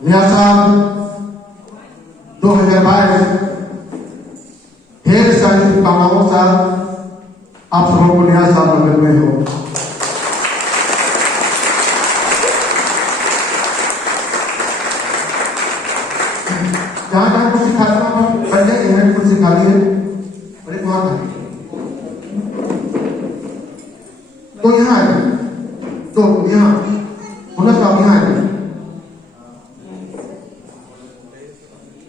नया साल 2022 ढेर सारी शुभकामनाओं से आप सबों को नया साल मंगल में हो। जहां जहां कुछ सिखाना पहले इन्हें कुछ सिखा दिए अरे वहां तो यहाँ है तो यहाँ होना तो आप यहाँ है।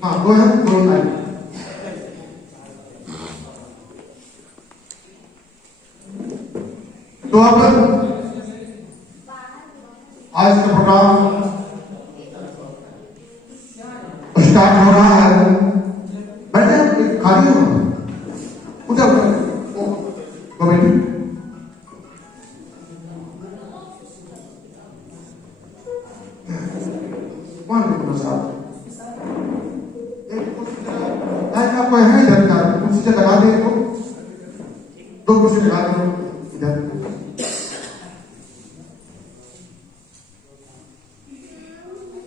हाँ दो है दो है तो अब आज का प्रोग्राम स्टार्ट हो रहा है। बैठे खाली हो उधर बैठे कोई है इधर का कुर्सी से लगा दे को दो कुर्सी लगा दो इधर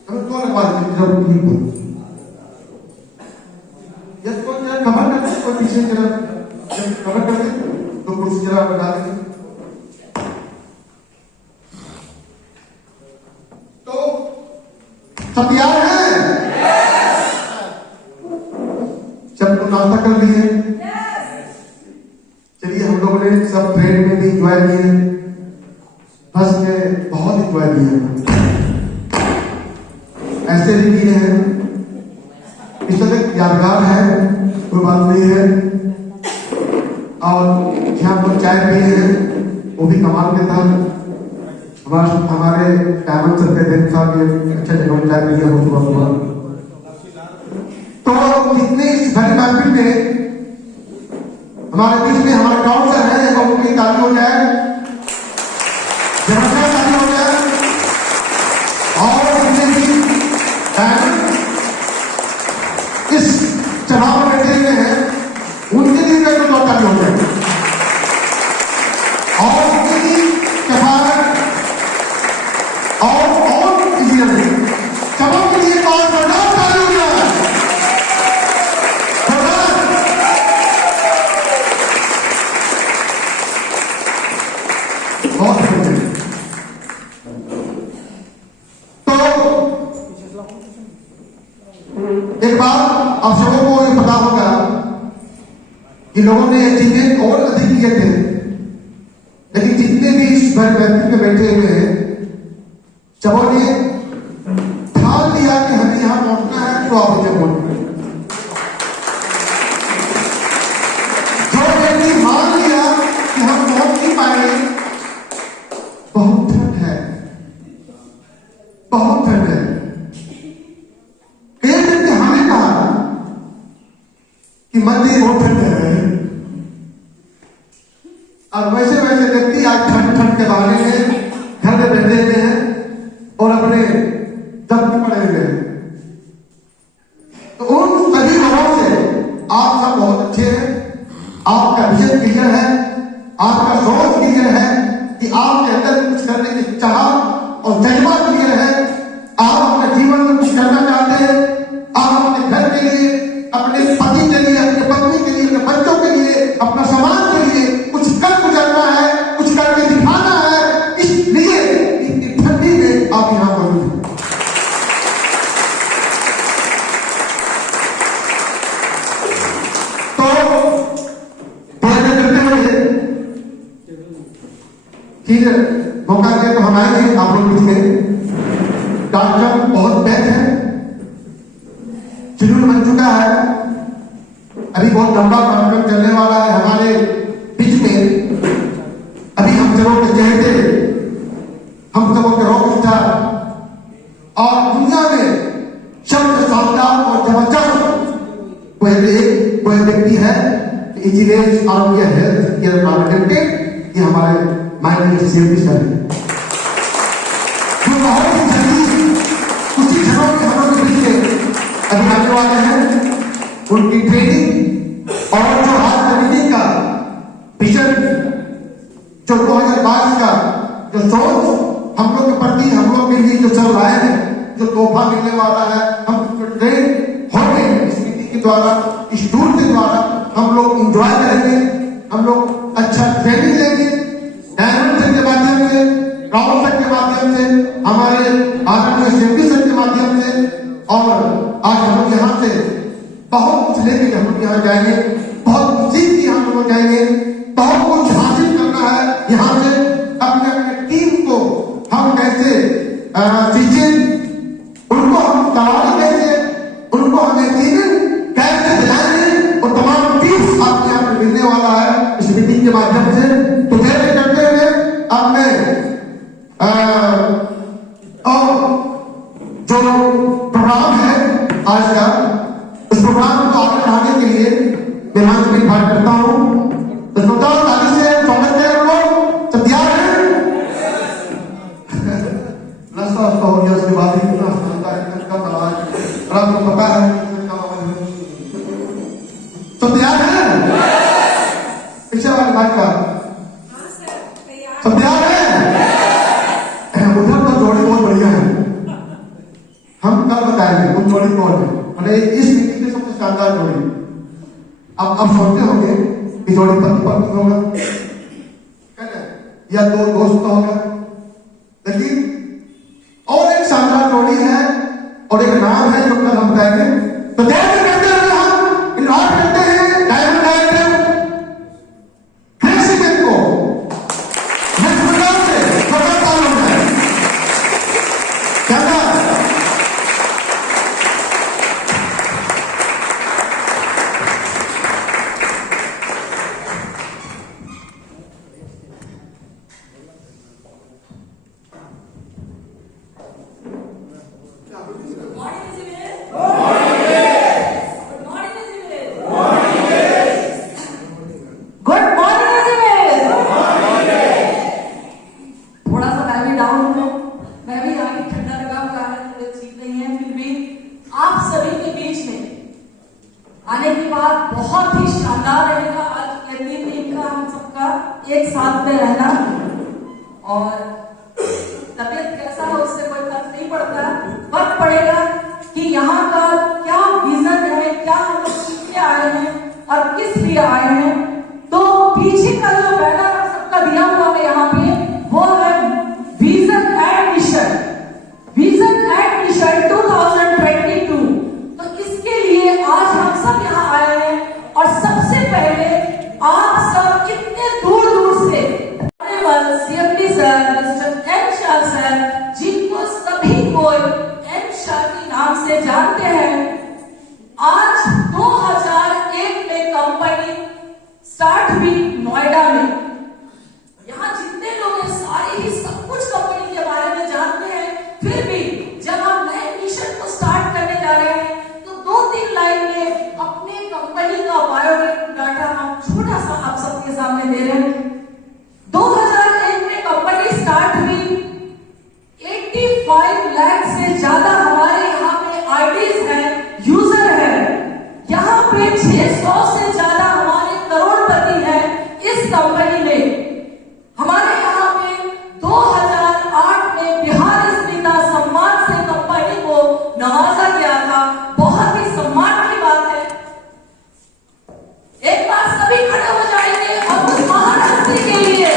हमें तो लगा दे जब नहीं बोल ये कौन जरा कवर करते कोई पीछे जरा कवर करते दो कुर्सी जरा लगा दे तो सब तैयार है सबको नाश्ता कर लिए। चलिए हम लोगों ने सब ट्रेन में भी एंजॉय किए, बस में बहुत एंजॉय किए, ऐसे भी किए हैं। इस तरह यादगार है, कोई बात नहीं है। और यहाँ पर चाय पिए हैं वो भी कमाल के था। हमारे टाइम सर दिन था कि अच्छा जगह चाय पिए हो सुबह सुबह। तो जितने इस भरी महफिल में हमारे बीच में हमारे काउंसलर है एक उनकी ताली हो जाए, जबरदस्त ताली हो जाए। और जितने भी इस चुनाव में बैठे हुए हैं उनके लिए भी तो ताली हो जाए। और उनकी कफारत और इंजीनियर सबों के लिए और बड़ा ताली हो जाए। तो एक बात आप सबों को ये पता होगा कि लोगों ने चीजें और अधिक किए थे, लेकिन जितने भी इस व्यक्ति में बैठे हुए हैं सबों ने ठान लिया कि हमें यहां पहुंचना है तो आप मुझे बोलना। जो व्यक्ति मान लिया कि हम पहुंच नहीं पाएंगे, बहुत ठंड है, बहुत ठंड है। एक दिन हमें कहा कि मंदिर बहुत ठंड है, और वैसे वैसे व्यक्ति आज ठंड ठंड के बहाने में घर में बैठे हुए हैं और अपने दम में पड़े हुए हैं। तो उन सभी लोगों से आप सब बहुत अच्छे हैं, आपका विजन क्लियर है, आपका सोच क्लियर है कि आपके अंदर कुछ करने की चाह और जज्बा क्लियर है। आप अपने जीवन में कुछ करना चाहते हैं। आप अपने घर के लिए, अपने पति के लिए, अपने पत्नी के लिए, अपने बच्चों के लिए, अपना समाज के लिए कुछ कर गुजरना है, कुछ करके दिखाना है। इसलिए इतनी ठंडी में आप यहाँ पर हैं। ठीक है, मौका दे तो हम आएंगे आप लोग बीच में। कार्यक्रम बहुत बैच है, जुनून बन चुका है, अभी बहुत लंबा कार्यक्रम चलने वाला है हमारे बीच में। अभी हम सबों के चहेते, हम सबों के रॉक स्टार और दुनिया में शब्द शानदार और जबरदस्त कोई व्यक्ति है इंजीनियर आरोग्य हेल्थ केयर प्राइवेट लिमिटेड। ये हमारे माननीय सीएम सर जो बहुत ही जल्दी कुछ ही क्षणों के हम लोग बीच में अभी आने वाले हैं। उनकी ट्रेनिंग और जो हाथ कमेटी का विजन जो 2022 का जो सोच हम लोग के प्रति हम लोग के लिए जो चल रहा है जो तोहफा मिलने वाला है, हम ट्रेन होंगे इस मीटिंग के द्वारा, इस टूर के द्वारा हम लोग इंजॉय करेंगे, हम लोग अच्छा ट्रेनिंग लेंगे, डायमंड सर के माध्यम से, राहुल सर के माध्यम से, हमारे आदरणीय सेवकी सर के माध्यम से, और आज हम लोग यहाँ से बहुत कुछ लेके हम लोग यहाँ जाएंगे, बहुत कुछ सीख के हम लोग जाएंगे, बहुत कुछ हासिल करना है यहाँ से। अपने अपने टीम को हम कैसे चीजें उनको हम तैयारी कैसे, उनको हमें चीजें कैसे दिलाएंगे, और तमाम टिप्स आपको यहाँ पे मिलने वाला है इस मीटिंग के माध्यम से। तो कैसे करते हुए अब मैं और जो प्रोग्राम है आज का, उस प्रोग्राम को आगे बढ़ाने के लिए मैं मंच में इन्वाइट करता हूँ। तो जोरदार ताली से स्वागत है आपको। सब तैयार हैं? नाश्ता वास्ता हो गया, उसके बाद ही कितना शानदार कब आवाज, और आपको पता है सब तैयार हैं? पीछे वाले बात का सब तैयार है? उधर तो जोड़ी बहुत बढ़िया है, हम कल बताएंगे उन जोड़ी कौन है, मैंने इस मीटिंग में सबसे शानदार जोड़ी। अब सोचते होंगे कि जोड़ी पति पत्नी होगा या दो दोस्त होगा, लेकिन और एक शानदार जोड़ी है और एक नाम है जो कल हम बताएंगे। तो जैसे कहते हैं हम इन्वाइट करते हैं डायमंड डायरेक्टर क्रिस्टियन को नेक्स्ट प्रोग्राम से प्रोग्राम चालू है। क्या आने की बात बहुत ही शानदार रहेगा। आज कहती थी इनका हम सबका एक साथ में रहना, और तबीयत कैसा हो उससे कोई फर्क नहीं पड़ता, फर्क पड़ेगा कि यहाँ का क्या विजन है, क्या हम लोग सीख के आए हैं और किस लिए आए हैं। तो पीछे का जो बैनर सबका दिया हुआ है यहाँ पे, वो है vision and mission, vision and mission 2022। तो इसके लिए आज हम सब यहाँ आए हैं, और सबसे पहले आप सब इतने दूर दूर से CMD sir, mister M Shah sir, जिनको सभी कोई एम शाह के नाम से जानते हैं, आज 2001 में कंपनी स्टार्ट हुई नोएडा में। यहाँ जितने लोग हैं सारे ही सब कुछ कंपनी के बारे में जानते हैं, फिर भी जब हम नए मिशन को स्टार्ट करने जा रहे हैं तो 2-3 लाइन में अपने कंपनी का बायोडाटा हम छोटा सा आप सबके सामने दे रहे हैं। 2001 में कंपनी स्टार्ट हुई, 85 लाख से ज्यादा हमारे यहाँ पे आईडीज हैं, यूजर हैं, यहाँ पे 600 से ज्यादा हमारे करोड़पति हैं इस कंपनी में। हमारे यहाँ पे 2008 में बिहार स्मिता सम्मान से कंपनी को नवाजा गया था, बहुत ही सम्मान की बात है। एक बार सभी खड़े हो जाएंगे और उस महान हस्ती के लिए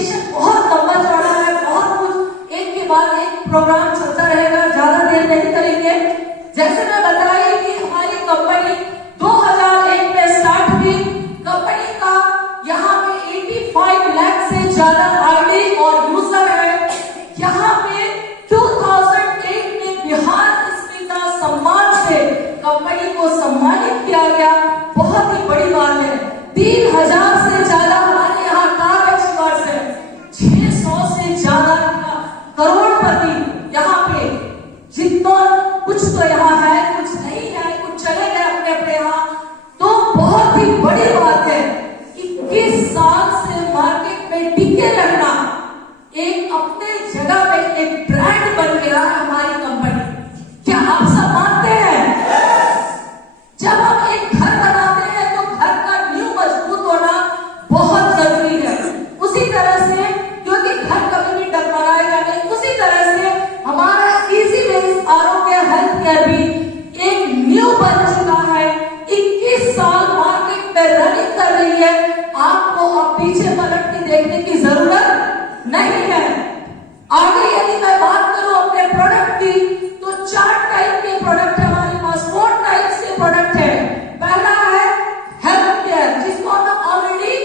सेशन बहुत लंबा चौड़ा है, बहुत कुछ एक के बाद एक प्रोग्राम चलता रहेगा, ज्यादा देर नहीं करेंगे। जैसे मैं बताई कि हमारी कंपनी 2001 में स्टार्ट हुई। कंपनी का यहाँ पे 85 लाख से ज्यादा आईडी और यूजर है। यहाँ पे 2008 में बिहार स्पीकर सम्मान से कंपनी को सम्मानित किया गया। बहुत ही बड़ी बात है। 3000 से ज्यादा हमारे यहाँ कार एक्सपर्ट्स हैं। 600 से ज्यादा करोड़पति यहाँ पे, जितना कुछ तो यहाँ है, कुछ नहीं है, कुछ चले गए अपने अपने यहाँ। तो बहुत ही बड़ी बात है। 21 साल से मार्केट में टिके रहना, एक अपने जगह में एक ब्रांड बन गया है हमारी कंपनी। क्या आप सब मानते हैं? जब हम एक घर बनाते हैं तो घर का नींव मजबूत होना बहुत जरूरी है। उसी तरह से, क्योंकि घर कभी भी डगमगाएगा नहीं, उसी तरह से हमारा इजी वेज आरोग्य हेल्थ केयर भी एक न्यू बन चुका है। 21 साल मार्केट में रनिंग कर रही है। आपको अब पीछे पलट के देखने की जरूरत नहीं है। आगे यदि मैं बात करूं अपने प्रोडक्ट की, तो 4 टाइप के प्रोडक्ट है हमारे पास, 4 टाइप्स के प्रोडक्ट है। पहला है हेल्थ केयर, जिसको हम ऑलरेडी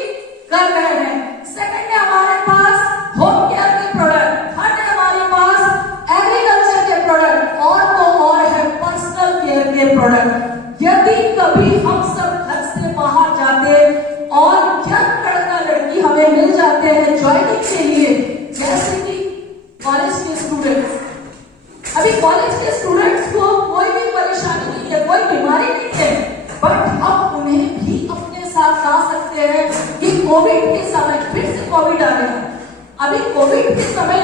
कर रहे हैं। सेकंड है हमारे पास होम केयर के प्रोडक्ट। थर्ड है हमारे पास एग्रीकल्चर के प्रोडक्ट, और तो और है पर्सनल केयर के प्रोडक्ट। यदि कभी हम सब घर से बाहर जाते और यंग लड़का लड़की हमें मिल जाते हैं ज्वाइनिंग के लिए, जैसे कि कॉलेज के स्टूडेंट्स। अभी कॉलेज के स्टूडेंट्स को कोई भी परेशानी नहीं है, कोई बीमारी नहीं है, बट हम उन्हें भी अपने साथ ला सकते हैं कि कोविड के समय, फिर से कोविड आ गया। अभी कोविड के समय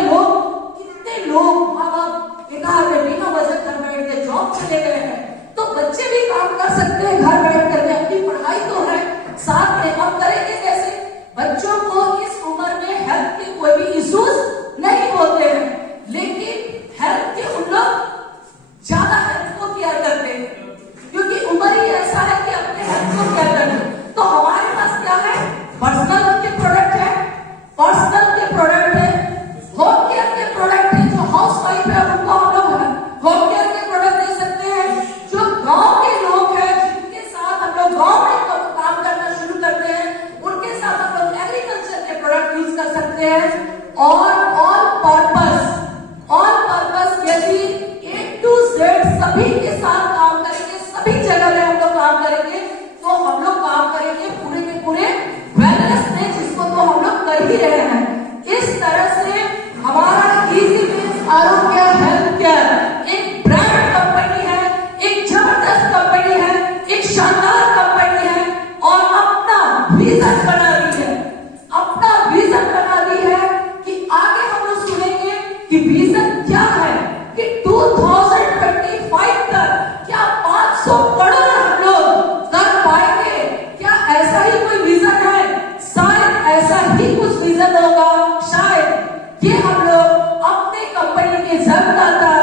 कितने लोग माँ बाप बेकार में बिना वजह घर बैठ के जॉब चले गए हैं। तो बच्चे भी काम कर सकते हैं घर बैठ करके, अपनी पढ़ाई तो है साथ में। अब करेंगे कैसे? बच्चों को इस उम्र में हेल्थ के कोई भी इश्यूज नहीं होते हैं, लेकिन हेल्थ के उन लोग ज्यादा हेल्थ को केयर करते हैं, क्योंकि उम्र ही ऐसा है कि अपने हेल्थ को केयर करना। तो हमारे पास क्या है? पर्सनल के प्रोडक्ट है, पर्सनल के प्रोडक्ट है, होम केयर के प्रोडक्ट है। जो हाउस वाइफ है उनको हम लोग होम केयर के प्रोडक्ट दे सकते हैं। जो गांव के लोग हैं, जिनके साथ हम लोग गांव में काम करना शुरू करते हैं, उनके साथ हम लोग एग्रीकल्चर के प्रोडक्ट यूज कर सकते हैं। और ऑल पर्पस यदि A to Z सभी के साथ काम करेंगे, सभी जगह में हम लोग काम करेंगे, तो हम लोग काम करेंगे पूरे के पूरे वेलनेस में, जिसको तो हम लोग कर ही रहे हैं। इस तरह से हमारा इजी वेज आरोग्य हेल्थ केयर एक ब्रांड कंपनी है, एक जबरदस्त कंपनी है, एक शानदार कंपनी है, और अपना विजन बना दी है। अपना विजन बना दी है कि आगे हम लोग सुनेंगे कि विजन क्या है, कि 2025 तक क्या 500 करोड़ हम लोग कर पाएंगे। क्या ऐसा ही कोई विजन है? शायद ऐसा ही कुछ विजन होगा। शायद ये हम लोग अपने कंपनी के जन्मदाता,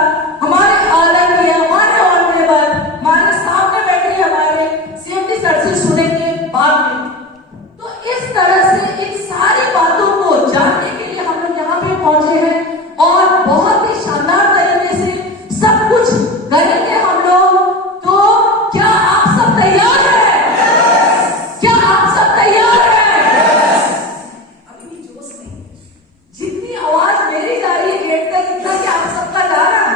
हमारे आदरणीय, हमारे ऑनरेबल, हमारे सामने बैठे हमारे CMD सर से सुनेंगे बाद में। तो इस तरह से इन सारी बातों को जानने के लिए हम लोग यहाँ पे पहुंचे हैं, और बहुत ही शानदार तरीके से सब कुछ करेंगे हम लोग। तो क्या आप सब तैयार हैं? क्या आप सब तैयार हैं? अभी जोश नहीं, जितनी आवाज मेरी जा रही है गेट तक, इतना कि आप सबका जा रहा है।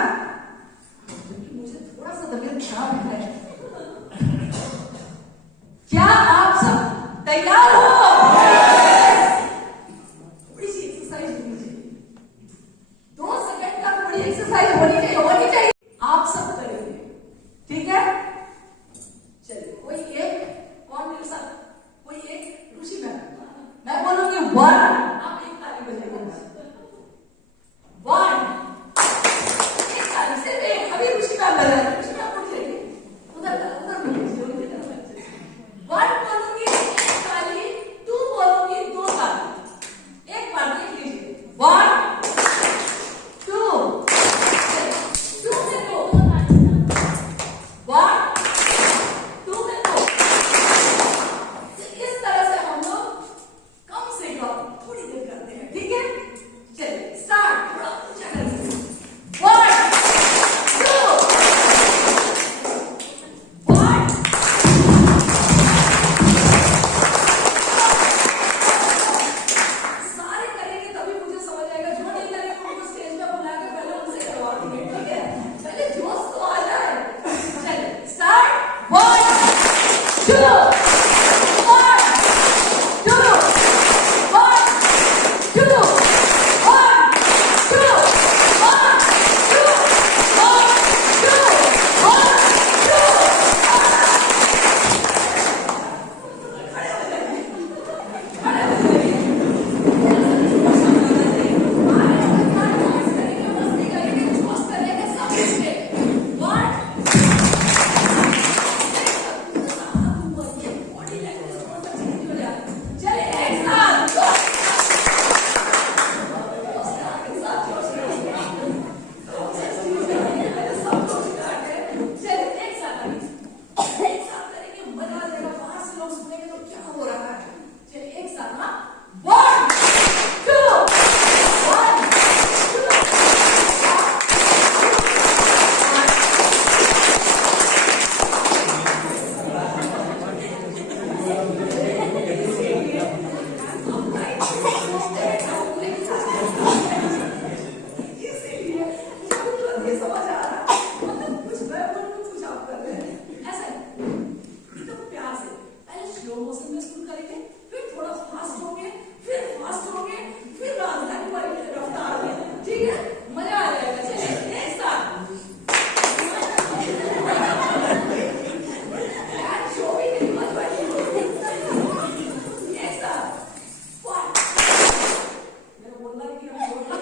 बोलना नहीं कि हम बोलना।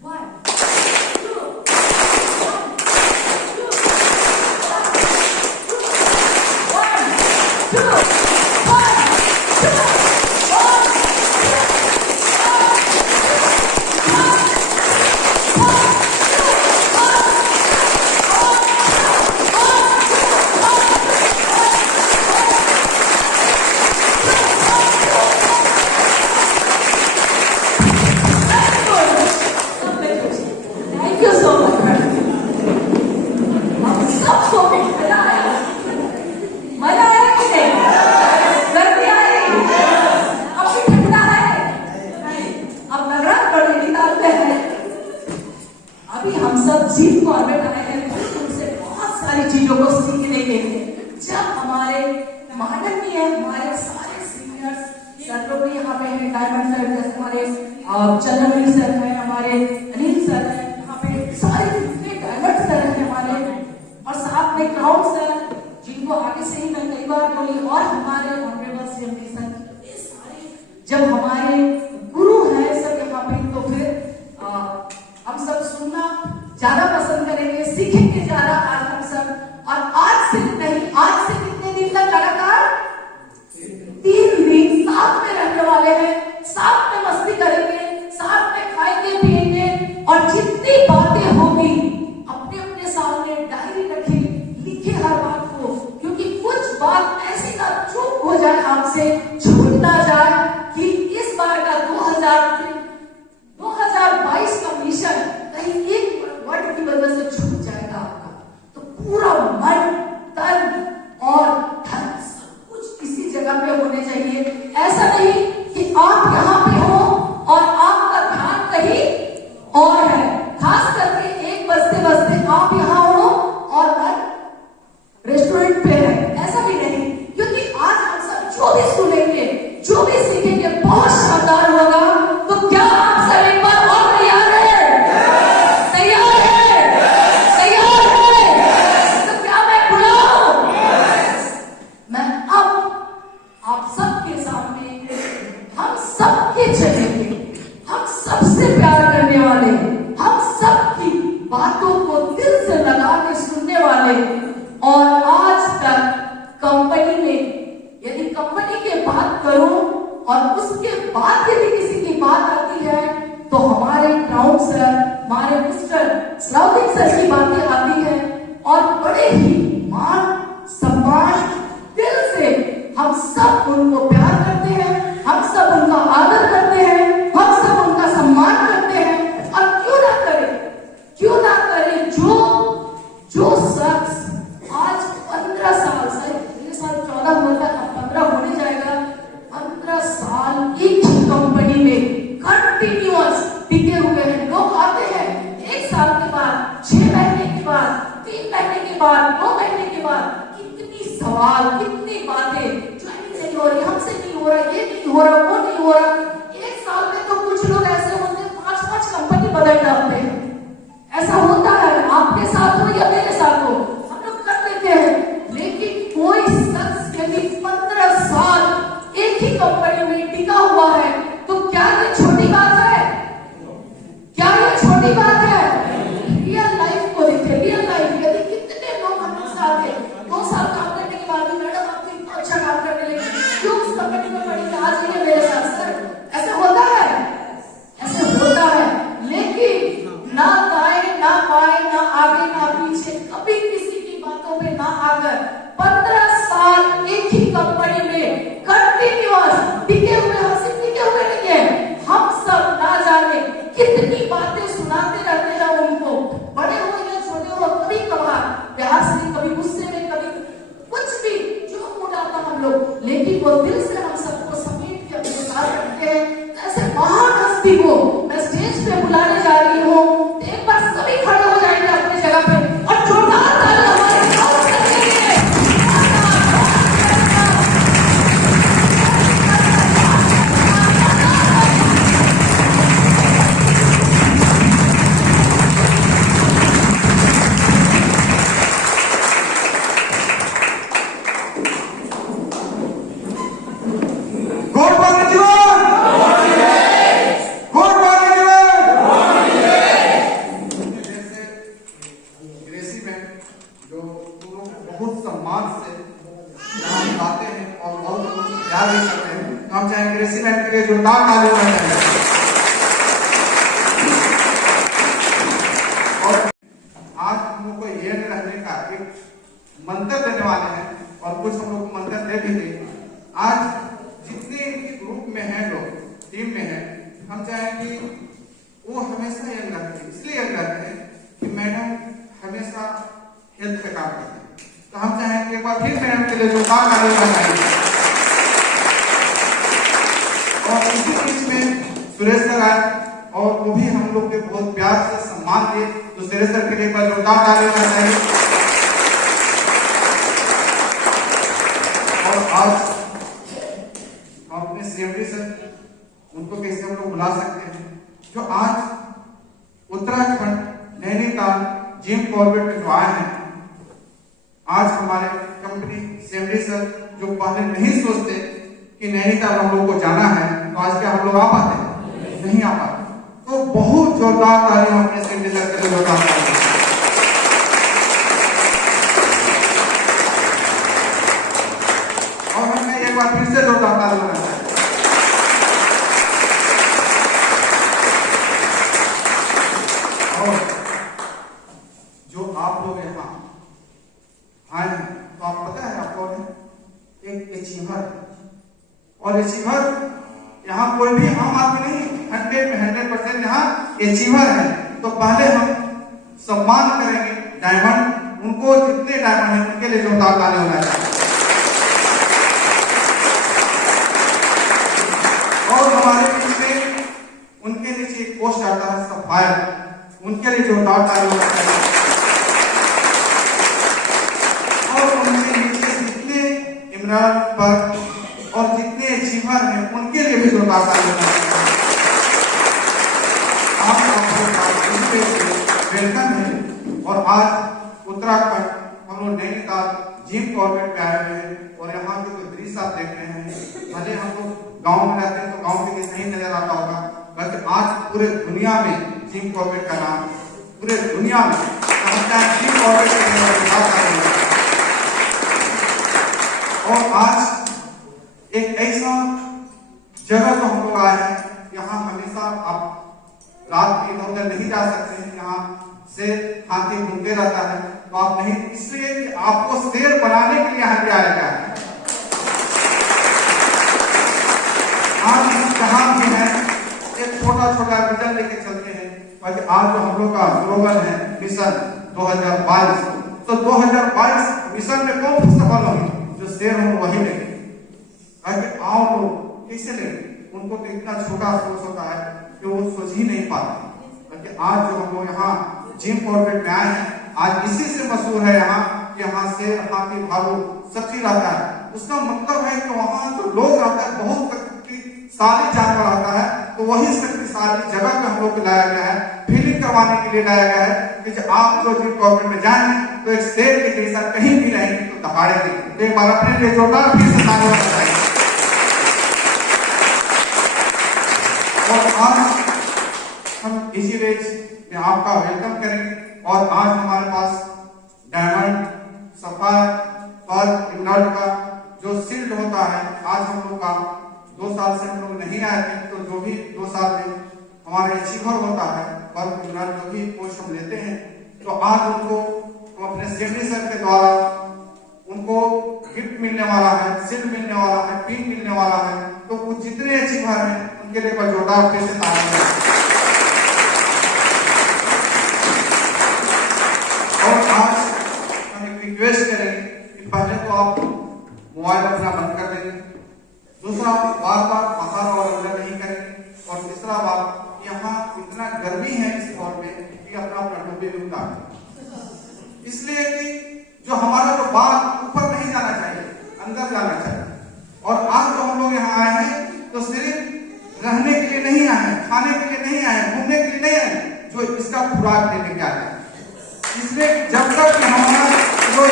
One, two, Thank you so much. हम सबको मजा आया, मजा आया कि नहीं? गर्मी आई, अब भी ठंडा है, अब लग रहा बड़ी निकालते हैं। अभी हम सब जीत कॉर्बेट आए हैं उनसे बहुत सारी चीजों को सीखने के लिए। जब हमारे माननीय हमारे सारे सीनियर्स सर लोग भी यहाँ पे हैं, डायमंड सर जैसे हमारे चंद्रमणि सर हैं, हमारे अनिल सर हैं, यहाँ पे सारे जितने डायमंड सर हैं हमारे, और साथ में क्राउन सर जिनको आगे से ही मैं कई बार बोली, और हमारे ऑनरेबल सीएमडी सर, ये सारे जब हमारे गुरु हैं सब यहाँ पे, तो फिर हम सब सुनना ज्यादा पसंद करेंगे, सीखेंगे ज्यादा आज हम सब। और आज से नहीं, आज से कितने दिन तक लगातार 3 दिन साथ में रहने वाले हैं, साथ में मस्ती करेंगे, साथ में खाएंगे पिएंगे, और जितनी बातें होगी अपने अपने सामने डायरी रखिए, लिखिए हर बात को, क्योंकि कुछ बात ऐसी ना चूक हो जाए, आपसे छूट ना जाए कि इस बार का 2022 का मिशन कहीं एक वर्ड की वजह से छूट जाएगा आपका। तो पूरा मन, तन और धन सब कुछ इसी जगह पे होने चाहिए। ऐसा नहीं कि आप यहाँ पे हो और आपका ध्यान कहीं और है, खास करके 1 बजते बजते आप यहाँ हो और मन रेस्टोरेंट पे है, ऐसा भी नहीं। क्योंकि आज हम सब जो भी सुनेंगे, जो भी सीखेंगे, बहुत शानदार होगा। तो क्या आप सब एक बार और तैयार है? तैयार है? तैयार है? तो क्या मैं बुलाऊं? मैं अब आप सबके सामने हम सबके चलेंगे, हम सबसे प्यार करने वाले, हम सबकी बातों को दिल से लगा के सुनने वाले। और आज तक कंपनी में यदि कंपनी की बात करूं और उसके बाद यदि किसी की बात आती है तो हमारे क्राउन सर, हमारे मिस्टर श्रावणी सर की बातें आती है, और बड़े ही मान सम्मान दिल से हम सब उनको प्यार करते हैं, हम सब उनका आदर करते हैं, हम सब उनका सम्मान करते हैं। और क्यों ना करें जो शख्स आज 15 साल से, मेरे साल 14 हुआ था, अब 15 होने जाएगा, 15 साल एक ही कंपनी में कंटिन्यूअस टिके हुए हैं। लोग आते हैं 1 साल के बाद, 6 महीने के बाद, 3 महीने के बाद, 2 महीने के बाद, कितनी सवाल, कितनी बातें, ज्वाइनिंग नहीं हो रही, हमसे नहीं हो रहा, ये नहीं हो रहा, वो नहीं हो रहा। 1 साल में तो कुछ लोग ऐसे होते हैं 5-5 कंपनी बदल डालते हैं। ऐसा होता है, आपके साथ हो या मेरे साथ हो, हम लोग कर देते हैं। लेकिन कोई शख्स यदि 15 साल एक ही कंपनी में टिका हुआ है, तो क्या ये छोटी बात है? क्या ये छोटी बात है? रियल लाइफ को देखिए, रियल लाइफ। यदि कितने लोग हम लोग साथ हैं, 2 साल काम करने के बाद भी मैडम आप तो इतना अच्छा काम करने लगे, क्यों उस कंपनी में पड़ी, आज ये मेरे साथ सर यंग रहते हैं, इसलिए यंग रहते हैं कि मैडम हमेशा हेल्थ पे काम करते हैं। तो हम चाहेंगे एक बार फिर मैडम के लिए जोरदार ताली बजाइए। और इसी बीच में सुरेश सर आए और वो भी हम लोग के बहुत प्यार से सम्मान दिए, तो सुरेश सर के लिए एक बार जोरदार ताली बजाइए। और आज हम अपने सीएमडी सर, उनको कैसे हम लोग बुला सकते हैं, जो आज उत्तराखंड नैनीताल जिम कॉर्बेट में जो आए हैं। आज हमारे कंपनी सीएमडी सर जो पहले नहीं सोचते कि नैनीताल हम लोग को जाना है, तो आज क्या हम लोग आ पाते? नहीं आ पाते। तो बहुत जोरदार ताली हम अपने सीएमडी सर के लिए जोरदार ताली। और हमने एक बार फिर से जोरदार ताली बजाई। और जो आप लोग यहाँ आए हैं, तो आप पता है आप कौन है? एक अचीवर। और अचीवर यहाँ कोई भी आम आदमी नहीं, 100% यहाँ अचीवर है। तो पहले हम सम्मान करेंगे डायमंड, उनको जितने डायमंड हैं उनके लिए जोरदार ताली होना चाहिए। और हमारे बीच में उनके नीचे एक पोस्ट आता है सफायर, उनके लिए जोरदार ताली होना चाहिए। और उनके नीचे जितने इमरान पर और जितने अचीवर हैं उनके लिए भी जोरदार ताली होना चाहिए। आप वेलकम है। और आज उत्तराखंड हम लोग नैनीताल जिम कॉर्बेट पे आए हुए हैं। और यहाँ के जो दृश्य आप देख रहे हैं, भले हम लोग गांव में रहते हैं तो गांव के लिए नहीं नजर आता होगा, बल्कि आज पूरे दुनिया में जिम कॉर्बेट का नाम, पूरे दुनिया में जिम कॉर्बेट का। और आज एक ऐसा जगह जो हम लोग आए हैं, यहाँ हमेशा आप रात में इधर उधर नहीं जा सकते हैं, यहाँ से हाथी घूमते रहता है, तो आप नहीं, इसलिए कि आपको शेर बनाने के लिए यहाँ पे आया गया है। आज जहां भी है एक छोटा छोटा विजन लेके चलते हैं, क्योंकि आज जो हम लोग का स्लोगन है मिशन 2022, तो 2022 मिशन में कौन सफल होंगे? जो शेर हो वही लेंगे। आओ लोग कैसे लेंगे? उनको तो इतना छोटा सोच होता है कि वो सोच ही नहीं पाते। क्योंकि आज जो हम लोग यहाँ जिम कॉर्बेट में आए हैं, आज इसी से मशहूर है यहाँ कि यहाँ शेर, हाथी, भालू सब चीज रहता है। उसका मतलब है कि वहाँ जो लोग रहते हैं बहुत शक्तिशाली जानवर आता है, तो वही शक्तिशाली जगह पे हम लोग को लाया गया है, फीलिंग करवाने के लिए लाया गया है कि जब आप जो जिम कॉर्बेट में जाएंगे तो एक शेर के जैसा कहीं भी रहेंगे तो दहाड़ेंगे। तो एक बार अपने लिए जोरदार फिर से तालियां बजाएं। और आज हम इसी रेंज में आपका वेलकम करेंगे। और आज हमारे पास डायमंड, सफायर और इमराल्ड का जो शील्ड होता है, आज हम लोग का 2 साल से हम लोग नहीं आए थे, तो जो भी 2 साल में हमारे अचीवर होता है और इमराल्ड जो भी पोस्ट हम लेते हैं, तो आज उनको हम अपने सीएमडी सर के द्वारा उनको गिफ्ट मिलने वाला है, शील्ड मिलने वाला है, पिन मिलने वाला है। तो वो जितने अचीवर हैं उनके लिए जोरदार फिर से तालियां। और आज हम एक रिक्वेस्ट करेंगे कि पहले तो आप मोबाइल अपना बंद कर देंगे, दूसरा बार बार बाहर और अंदर नहीं करेंगे, और तीसरा बात यहाँ इतना गर्मी है इस दौर में कि अपना टोपी भी उतार दें। इसलिए कि जो हमारा जो बात ऊपर नहीं जाना चाहिए, अंदर जाना चाहिए। और आज जो हम लोग यहाँ आए हैं तो सिर्फ रहने के लिए नहीं आए, खाने के लिए नहीं आए, घूमने के लिए नहीं आए, जो इसका खुराक लेने के आए। इसलिए जब तक हमारा जो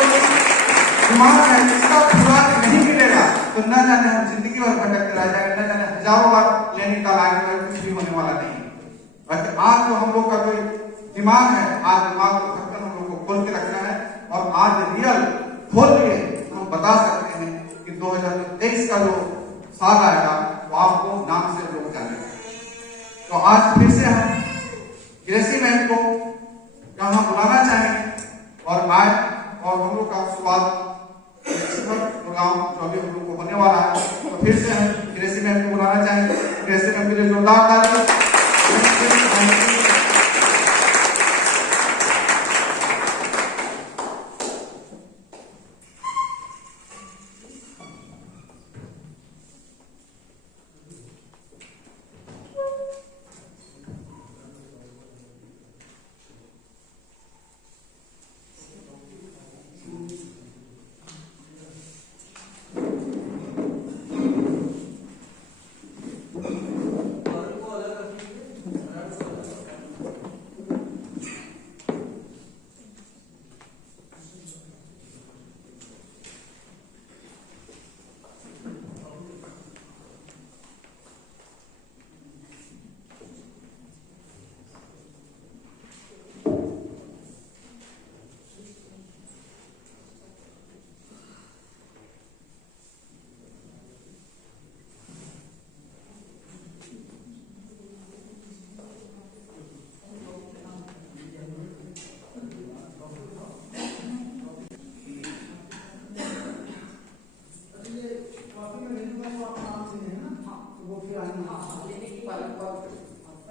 दिमाग है इसका खुराक नहीं मिलेगा तो न जाने हम जिंदगी भर भटकते रह जाएंगे, न जाने हजारों बार नैनीताल आएंगे, कुछ भी होने वाला नहीं। आज जो हम लोग का जो दिमाग है, आज दिमाग को ढक्कन हम लोग को खोल के रखना है। और आज रियल खोल के हम बता सकते हैं कि 2023 का जो साल आएगा वो आपको नाम से लोग जानेंगे। तो आज फिर से हम ग्रेसी मैम को यहाँ बुलाना चाहेंगे और आए और हम लोग का शुरुआत प्रोग्राम जो अभी हम लोग को होने वाला है, तो फिर से हम ग्रेसी मैम को बुलाना चाहेंगे। ग्रेसी मैम के लिए जोरदार ताली।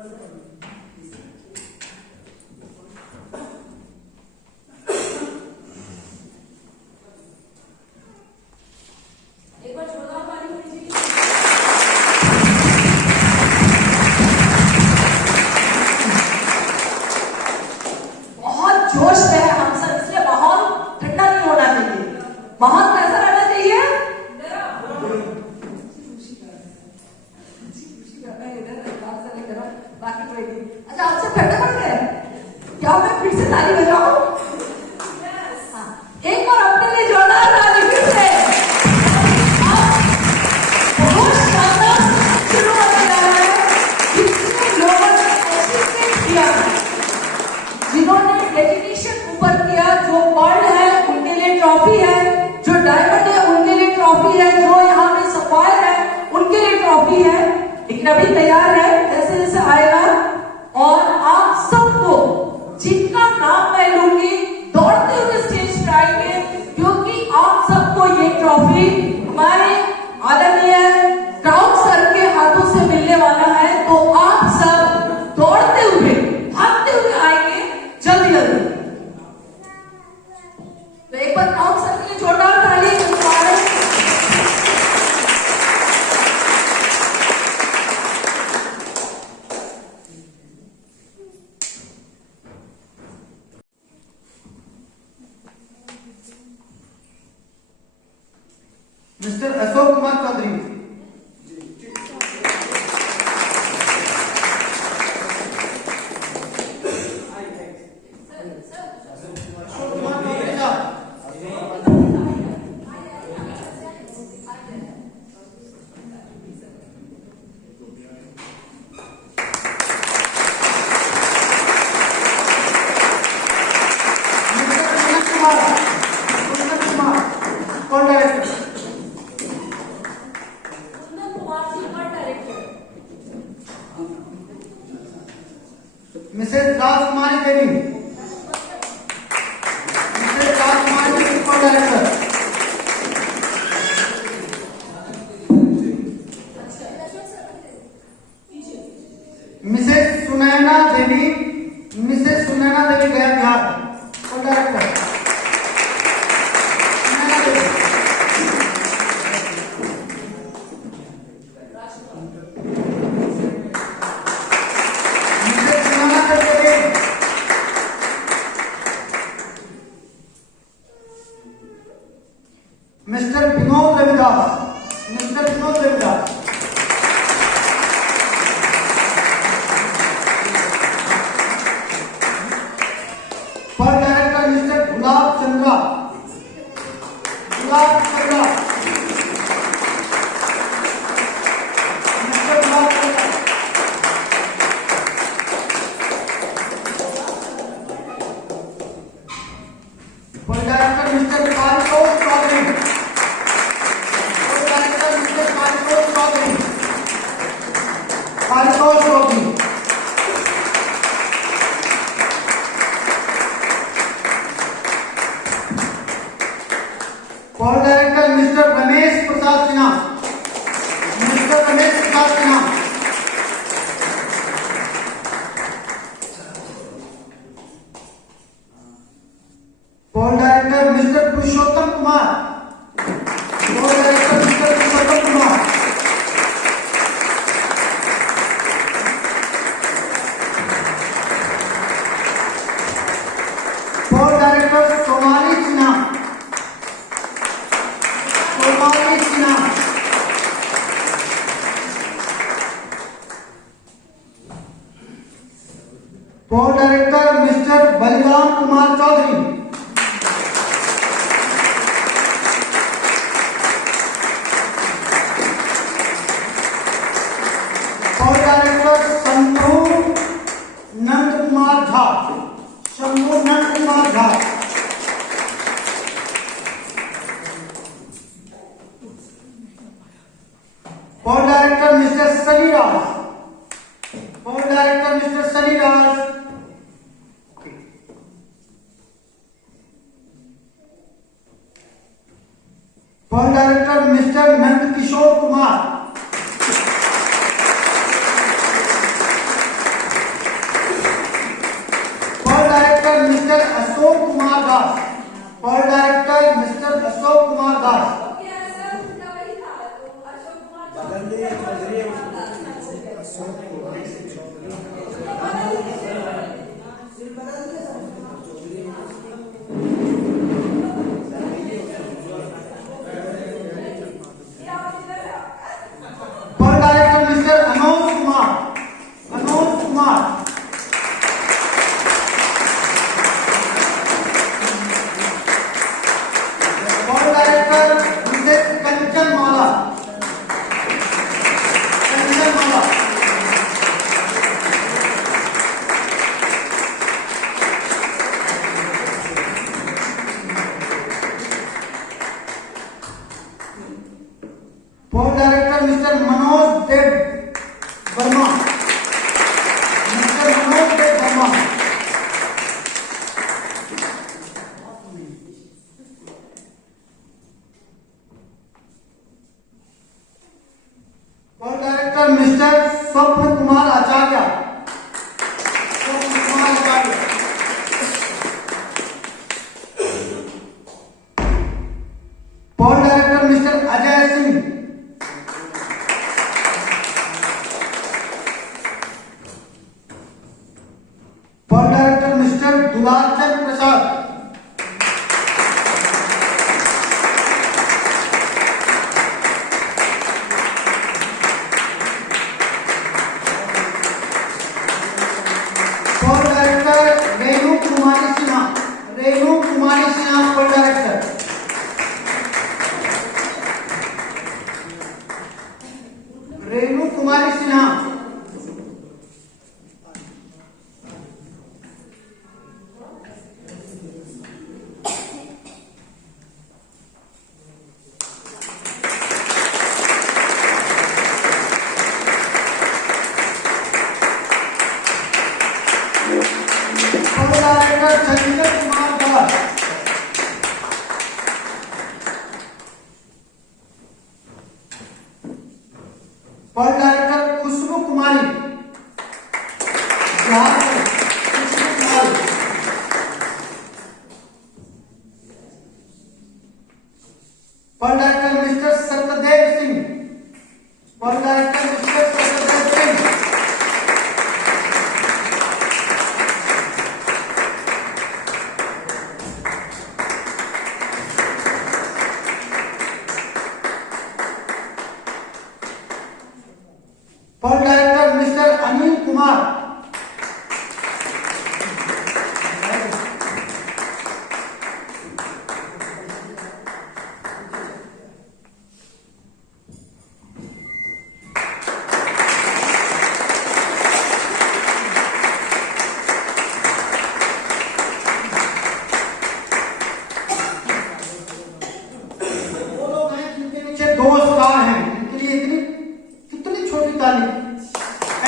एक बार जोरदार ताली होनी चाहिए। बहुत जोश में है हम सब, इसलिए माहौल ठंडा नहीं होना चाहिए। माहौल कैसा रहना चाहिए? बाकी कोई नहीं। अच्छा, आप सब ठंडे पड़ गए? क्या मैं फिर से ताली बजाऊं? हाँ, एक बार अपने लिए जोरदार ताली फिर से। बहुत शानदार शुरू होने जा रहा है। कितने लोगों ने अचीवमेंट किया, जिन्होंने डेडिकेशन ऊपर किया। जो वर्ल्ड है उनके लिए ट्रॉफी है, जो डायमंड है उनके लिए ट्रॉफी है, जो यहाँ पे सफायर है उनके लिए ट्रॉफी है। लेकिन अभी तैयार है, जैसे जैसे आएगा। और आप सबको जिनका नाम मैं लूंगी दौड़ते हुए स्टेज पर आएंगे, क्योंकि आप सबको ये ट्रॉफी हमारे आदरणीय क्राउड सर के हाथों से मिलने वाला है। तो आप सब दौड़ते हुए भागते हुए आएंगे जल्दी जल्दी। तो एक बार क्राउड सर के लिए जोरदार ताली। Mr Ashok Kumar Chaudhary. Mrs Rajkumari Devi. Mrs Rajkumari Devi को director. Mrs Sunaina Devi. Mrs Sunaina Devi Gaya Bihar को director. Sunaina Devi. Mr Vinod Ravidas. Mr Vinod Ravidas. पर director Mr Gulab Chandra. Gulab Chandra. Mr Gulab Chandra. पर डायरेक्टर मिस्टर पारितोष चौधरी। पारितोष चौधरी। और director Mr Ramesh Prasad Sinha. Mr Ramesh Prasad Sinha. और डायरेक्टर मिस्टर पुरुषोत्तम कुमार। और डायरेक्टर मिस्टर पुरुषोत्तम कुमार। और डायरेक्टर सोमाली सिन्हा। सोमाली सिन्हा। और डायरेक्टर मिस्टर बलिराम कुमार चौधरी। और डायरेक्टर शंभू नंद कुमार झा। शंभू नंद कुमार झा। और डायरेक्टर मिस्टर सनी राज। और डायरेक्टर मिस्टर सनी राज। दास, पॉल डायरेक्टर मिस्टर अशोक कुमार दास, पॉल डायरेक्टर मिस्टर अनोज कुमार, पॉल डायरेक्टर मिसेस कंचन माला, पॉल डायरेक्टर मिस्टर मनोज देव वर्मा, पॉल डायरेक्टर मिस्टर स्वप्न कुमार आचार्य, पॉल डायरेक्टर मिस्टर अजय सिंह, पॉल डायरेक्टर मिस्टर दुलाचंद प्रसाद, पॉल डायरेक्टर रेणु कुमारी सिन्हा, पॉल डायरेक्टर, रेणु कुमारी सिन्हा, पॉल डायरेक्टर चंद्र कुमार दास, पॉल डायरेक्टर खुशबू कुमारी, पॉल डायरेक्टर मिस्टर सत्यदेव सिंह, पॉल डायरेक्टर मिस्टर सत्यदेव सिंह, पॉल डायरेक्टर मिस्टर अनिल कुमार, वो लोग हैं जिनके नीचे 2 स्टार हैं, इनके लिए इतनी कितनी छोटी ताली।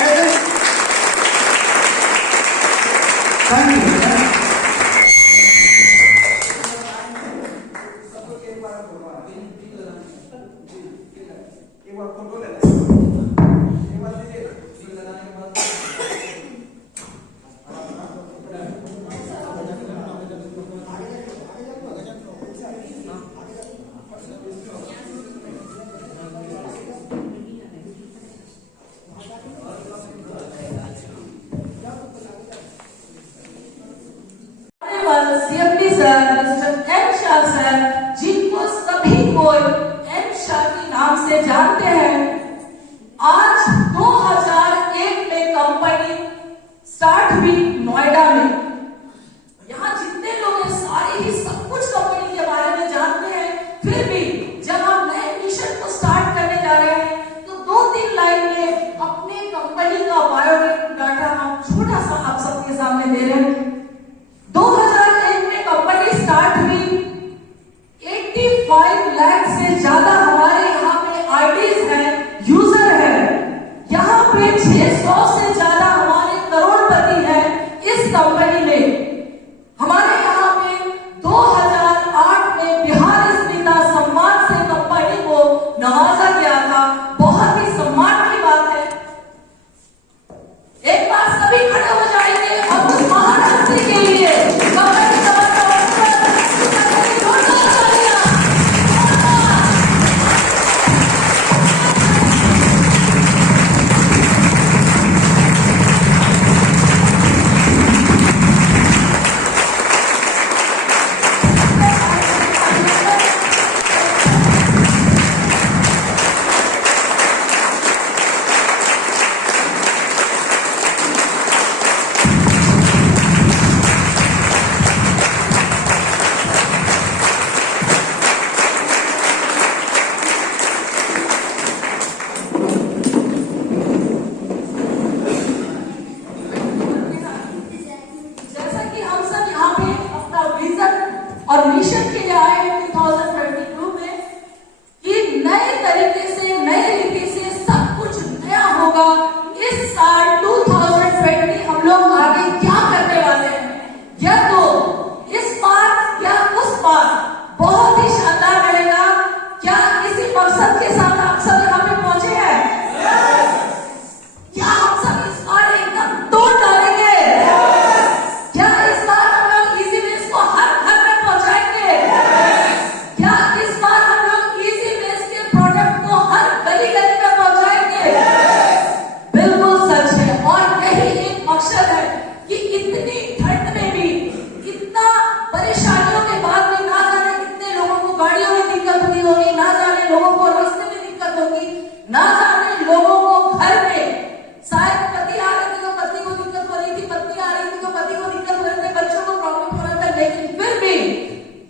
ऐसे thank you. CMD sir, mister M Shah sir, जिनको सभी कोई एम शाह के नाम से जानते हैं, आज 2001 में कंपनी स्टार्ट हुई नोएडा में। यहाँ जितने लोग हैं सारे ही सब कुछ कंपनी के बारे में जानते हैं, फिर भी जब हम नए मिशन को स्टार्ट करने जा रहे हैं तो 2-3 लाइन में अपने कंपनी का बायोडाटा हम छोटा सा आप सबके सामने दे रहे हैं। 2001 में कंपनी स्टार्ट हुई, 85 लाख से ज्यादा हमारे यहाँ पे आईडीज हैं, यूजर हैं। यहाँ पे 600 से ज्यादा हमारे करोड़पति हैं। इस कंपनी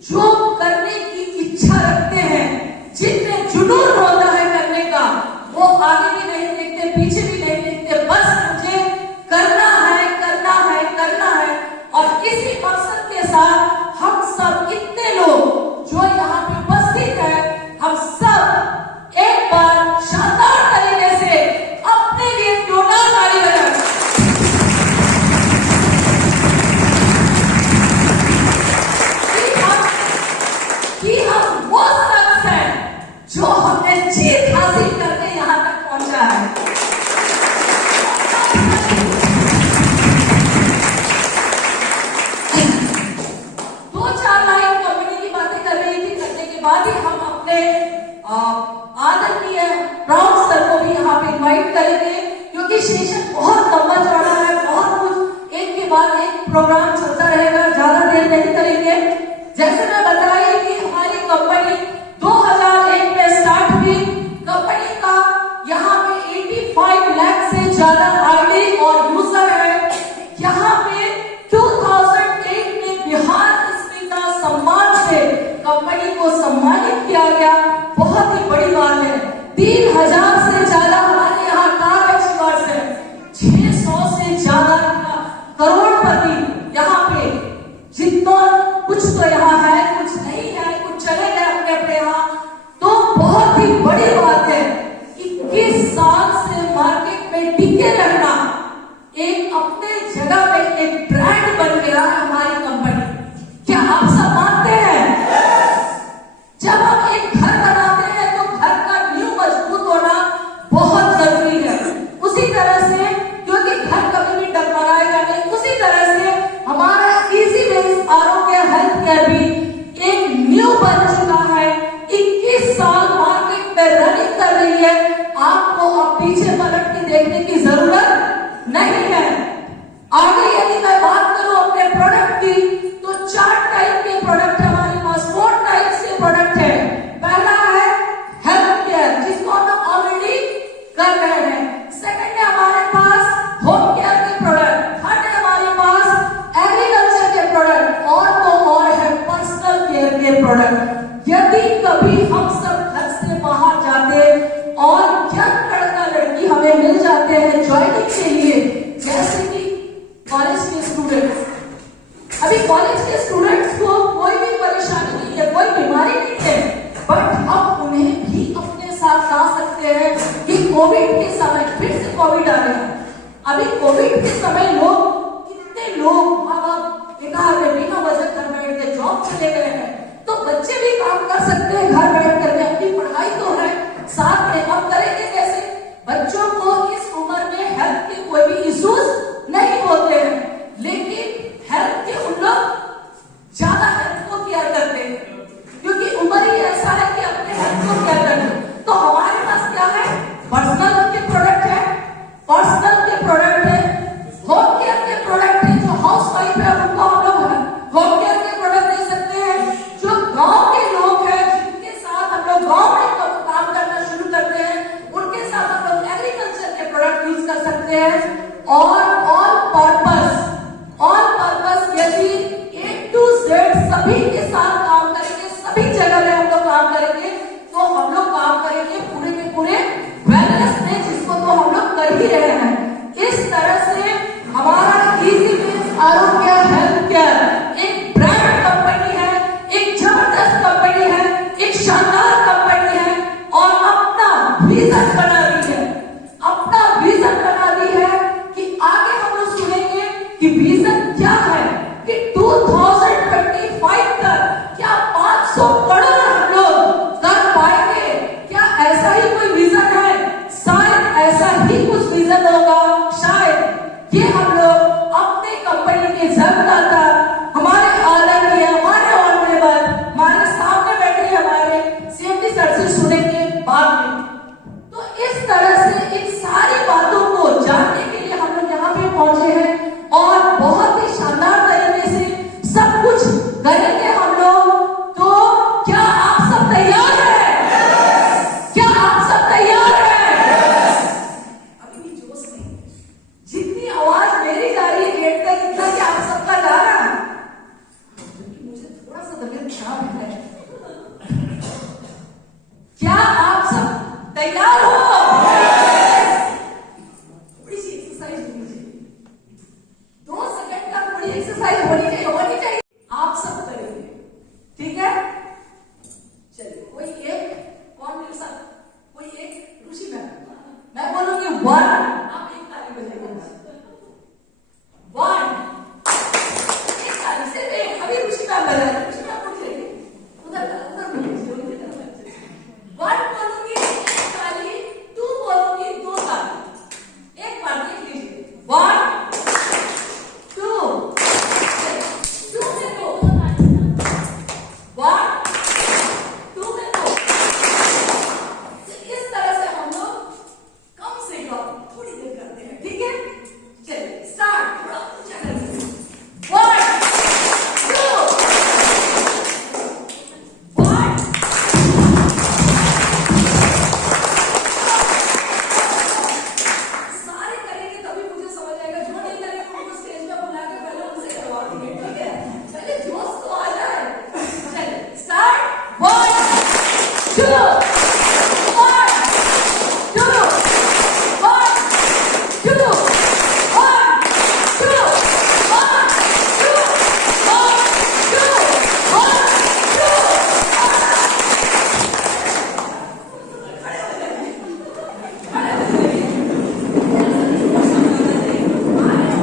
जो करने की इच्छा रखते हैं, जिनमें जुनून होता है करने का, वो आगे भी नहीं देखते, पीछे भी नहीं देखते, बस मुझे करना है, करना है, करना है। और इसी मकसद के साथ हम सब इतने लोग जो यहाँ पे उपस्थित हैं, हम सब एक बार शानदार तरीके से अपने लिए जोरदार ताली बजाएं। कि हम वो शख्स हैं जो हमने जीत हासिल करके यहाँ तक पहुंचा है। दो चार लाइन कंपनी की बातें कर रही थी, करने के बाद ही हम अपने आदरणीय राउत सर को भी यहाँ पे इनवाइट करेंगे, क्योंकि सेशन बहुत लंबा चौड़ा है, बहुत कुछ एक के बाद एक प्रोग्राम चलता रहेगा, ज्यादा देर नहीं करेंगे। जैसे मैं बताई कि हमारी कंपनी 2001 में स्टार्ट हुई। कंपनी का यहाँ पे 85 लाख से ज्यादा आईडी और यूजर है। यहाँ पे 2008 में बिहार स्मिता सम्मान से कंपनी को सम्मानित किया गया। बहुत ही बड़ी बात है। 3000 से ज्यादा हमारे यहाँ कार एक्सपर्ट्स हैं, 600 से ज्यादा करोड़पति यहाँ पे, जितना कुछ तो यहाँ है, कुछ नहीं है, कुछ चले गए अपने अपने यहाँ। तो बहुत ही बड़ी बात है, 21 साल से मार्केट में टिके रहना, एक अपने जगह में एक ब्रांड बन गया है हमारी कंपनी। क्या आप सब मानते हैं? जब हम एक घर बनाते हैं तो घर का नींव मजबूत होना बहुत जरूरी है। उसी तरह से, क्योंकि घर कभी भी डगमगाएगा नहीं, उसी तरह से हमारा इजी वेज आरोग्य हेल्थ केयर भी एक न्यू बन चुका है। 21 साल मार्केट में रनिंग कर रही है। आपको अब पीछे पलट के देखने की जरूरत नहीं है। आगे यदि मैं बात करूं अपने प्रोडक्ट की, तो 4 टाइप के प्रोडक्ट हमारे पास, 4 टाइप से प्रोडक्ट है। पहला है हेल्थ केयर, जिसको हम ऑलरेडी कर रहे हैं। सेकंड है हमारे पास होम केयर के प्रोडक्ट। थर्ड है हमारे पास एग्रीकल्चर के प्रोडक्ट, और तो और है पर्सनल केयर के प्रोडक्ट। यदि कभी हम सब घर से बाहर जाते और यंग लड़का लड़की हमें मिल जाते हैं ज्वाइनिंग के लिए, जैसे कि कॉलेज के स्टूडेंट्स, अभी कॉलेज के स्टूडेंट्स को कोई भी परेशानी नहीं है, कोई बीमारी नहीं है, बट हम उन्हें भी अपने साथ ला सकते हैं कि कोविड के समय, फिर से कोविड आ गया, अभी कोविड के समय लोग, कितने लोग माँ बाप बेकार में बिना वजह घर बैठ के जॉब चले गए हैं। तो बच्चे भी काम कर सकते हैं घर बैठ करके, अपनी पढ़ाई तो है साथ में। अब करेंगे कैसे? बच्चों को इस उम्र में हेल्थ के कोई भी इश्यूज नहीं होते हैं, लेकिन हेल्थ के उन लोग ज्यादा हेल्थ को केयर करते हैं, क्योंकि उम्र ही ऐसा है कि अपने हेल्थ को केयर करना। तो हमारे पास क्या है? पर्सनल के प्रोडक्ट है, पर्सनल के प्रोडक्ट है, होम केयर के प्रोडक्ट है। जो हाउस वाइफ है उनको हम लोग होम केयर के प्रोडक्ट दे सकते हैं। जो गांव के लोग हैं, जिनके साथ हम लोग गांव में काम करना शुरू करते हैं, उनके साथ हम लोग एग्रीकल्चर के प्रोडक्ट यूज कर सकते हैं। और ऑल पर्पस यदि A to Z सभी के साथ काम करेंगे, सभी जगह में हम लोग काम करेंगे, तो हम लोग काम करेंगे पूरे के पूरे वेलनेस में, जिसको तो हम लोग कर ही रहे हैं। इस तरह से हमारा इजी वेज आरोग्य हेल्थ केयर एक ब्रांड कंपनी है, एक जबरदस्त कंपनी है, एक शानदार कंपनी है, और अपना विजन बना दी है, अपना विजन बना दी है कि आगे हम लोग सुनेंगे कि विजन क्या है, कि 2025 तक क्या 500 करोड़ हम लोग कर पाएंगे। क्या ऐसा ही कोई विजन है? शायद ऐसा ही कुछ विजन होगा। शायद ये हम लोग अपने कंपनी के जन्मदाता, हमारे आदरणीय, हमारे ऑनरेबल, हमारे सामने बैठे हमारे CMD सर से सुनेंगे बाद में। तो इस तरह से इन सारी बातों को जानने के लिए हम लोग यहाँ पे पहुंचे हैं, और बहुत ही शानदार तरीके से सब कुछ करेंगे हम लोग। तो क्या आप सब तैयार हैं? क्या आप सब तैयार हैं? अभी भी जोश नहीं, जितनी आवाज मेरी जा रही है गेट तक, इतना कि आप सबका जा रहा है। मुझे थोड़ा सा तबीयत खराब है। एक्सरसाइज होनी चाहिए। आप सब करेंगे, ठीक है? चलिए, कोई एक, कौन मेरे साथ, कोई एक, ऋषि मैम, मैं बोलूंगी 1, आप एक ताली बजाइए। 1, एक ताली से एक, अभी ऋषि मैम बजा रहे, ऋषि मैम उठ जाइए, उधर बोलिए, उनकी तरफ। 1 बोलूंगी, एक ताली, 2 बोलूंगी, 2 ताली, एक बार देख लीजिए। 1, 2, 2 से 2, 1, 2 में 2। इस तरह से हम लोग कम से कम थोड़ी देर करते हैं, ठीक है? चलिए स्टार्ट, थोड़ा ऊंचा करके 1, 2, 1। सारे करेंगे तभी मुझे समझ आएगा, जो नहीं करेंगे उनको स्टेज पे बुला के पहले उनसे करवा देंगे, ठीक है? पहले जोश तो आ जाए। चलिए स्टार्ट, 1, 2, 1, 2, 1, 2, 1, 2, 1, 2,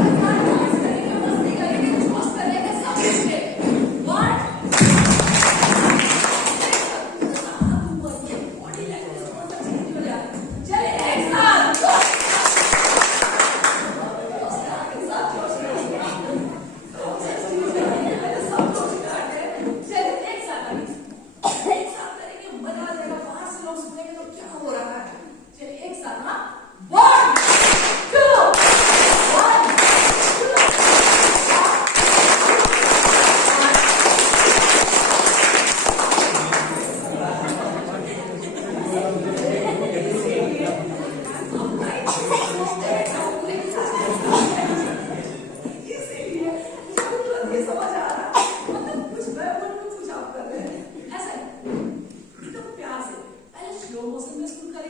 1,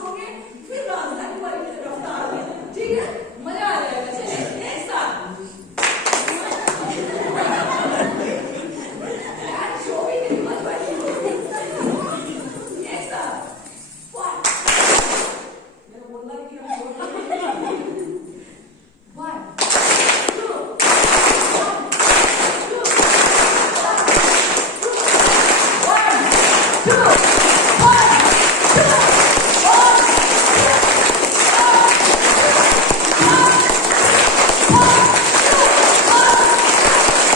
2,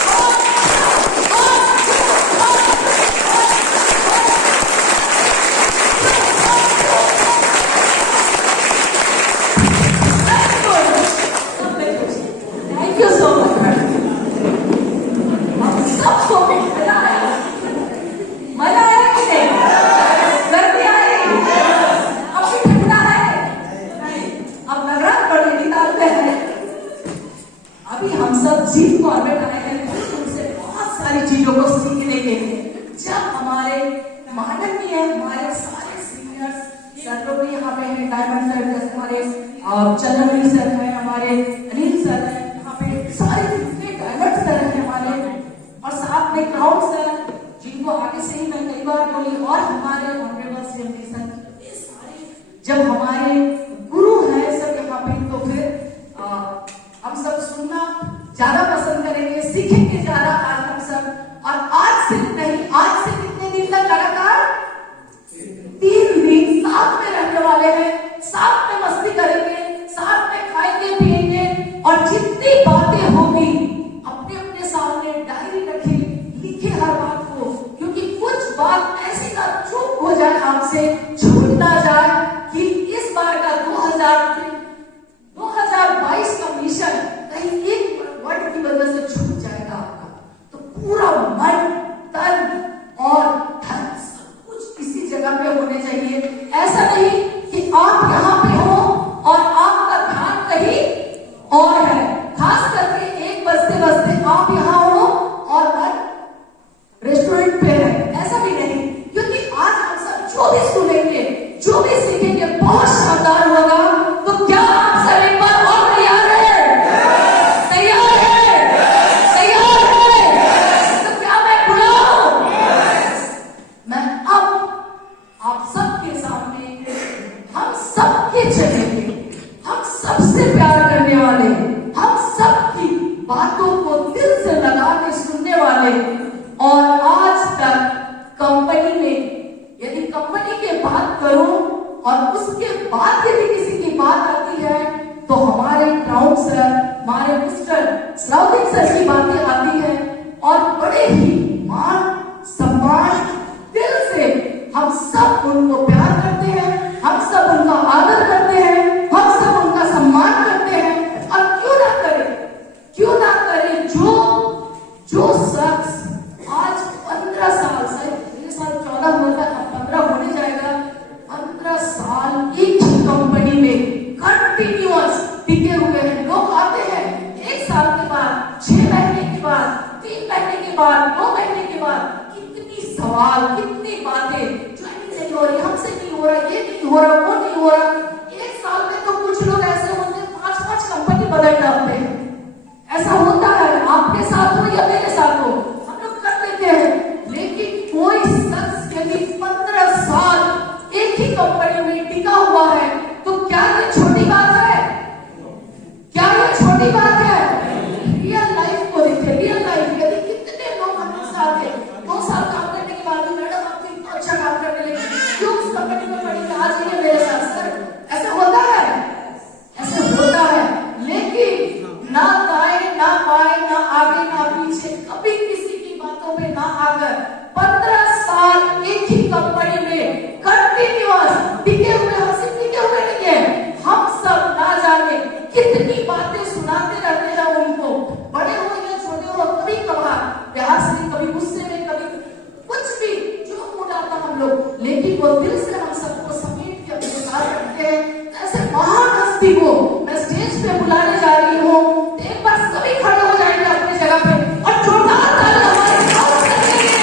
चंद्रमणि सर है हमारे, अनिल सर है, यहाँ पे सारे जितने डायमंड सर है हमारे, और साथ में क्राउन सर जिनको आगे से ही मैं कई बार बोली, और हमारे ऑनरेबल सीएमडी सर, ये सारे जब हमारे गुरु है सब यहाँ पे, तो फिर हम सब सुनना ज्यादा पसंद करेंगे, सीखेंगे ज्यादा आज हम सब। और आज से नहीं, आज से कितने दिन तक लगातार 3 दिन साथ में रहने वाले हैं, साथ में मस्ती करेंगे, साथ में खाएंगे पिएंगे, और जितनी बातें होंगी अपने अपने सामने डायरी रखिए, लिखे हर बात को, क्योंकि कुछ बात ऐसी ना चूक हो जाए, आपसे छूट ना जाए कि इस बार का 2022 का मिशन कहीं एक वर्ड की वजह से छूट जाएगा आपका। तो पूरा मन, तन और धन सब कुछ इसी जगह पे होने चाहिए। ऐसा नहीं कि आप यहाँ पे हो और आपका ध्यान कहीं और है, खास करके 1 बजते आप यहाँ हो और मन रेस्टोरेंट पे है, ऐसा भी नहीं, क्योंकि आज हम सब जो भी सुनेंगे, जो भी सीखेंगे बहुत शानदार होगा। तो क्या आप सब एक बार और तैयार है? बातों को दिल से लगा के सुनने वाले, और आज तक कंपनी में यदि कंपनी की बात करूं और उसके बाद यदि किसी की बात आती है तो हमारे क्राउन सर, हमारे मिस्टर सलाउद्दीन सर की बातें आती है, और बड़े ही मान सम्मान दिल से हम सब उनको प्यार करते हैं, हम सब उनका आदर करते हैं, हम सब उनका सम्मान करते हैं। और क्यों ना करें जो शख्स आज 15 साल से, ये साल 14 होगा, 15 होने जाएगा, 15 साल एक ही कंपनी में कंटिन्यूअस टिके हुए हैं। लोग आते हैं 1 साल के बाद, 6 महीने के बाद, 3 महीने के बाद, 2 महीने के बाद, कितनी सवाल, कितनी बातें, ज्वाइनिंग नहीं हो रही, हमसे नहीं हो रहा, ये नहीं हो रहा, वो नहीं हो रहा। 1 साल में तो कुछ लोग ऐसे होते हैं 5-5 कंपनी बदल डालते हैं। ऐसा होता है, आपके साथ हो या मेरे साथ हो, हम लोग कर देते हैं। लेकिन कोई शख्स यदि 15 साल एक ही कंपनी में टिका हुआ है तो क्या ये छोटी बात है? क्या ये छोटी बात है? रियल लाइफ को देखिए, रियल लाइफ। यदि कितने लोग हमारे साथ हैं, 2 साल काम करने के बाद भी मैडम आप तो इतना अच्छा काम करने लगे, क्यों उस कंपनी में पड़ी, आ जाइए मेरे साथ सर। ऐसा होता है, ऐसा होता है। लेकिन ना दाएं ना बाएं, ना आगे ना पीछे, कभी किसी की बातों में ना आकर 15 साल एक ही कंपनी में कंटिन्यूअस टिके हुए, हम सिर्फ टिके हुए नहीं है, हम सब ना जाने कितनी बातें सुनाते रहते हैं उनको, बड़े हो या छोटे हो, कभी कभार प्यार से, कभी गुस्से में, कभी कुछ भी, जो मूड आता हम लोग, लेकिन वो दिल से हम सबको समेट के अपने साथ रखते हैं। ऐसे महान हस्ती को मैं स्टेज पे बुलाने जा रही हूँ। एक बार सभी खड़े हो जाएंगे अपनी जगह पे और जोरदार ताली हमारे क्राउन सर के लिए।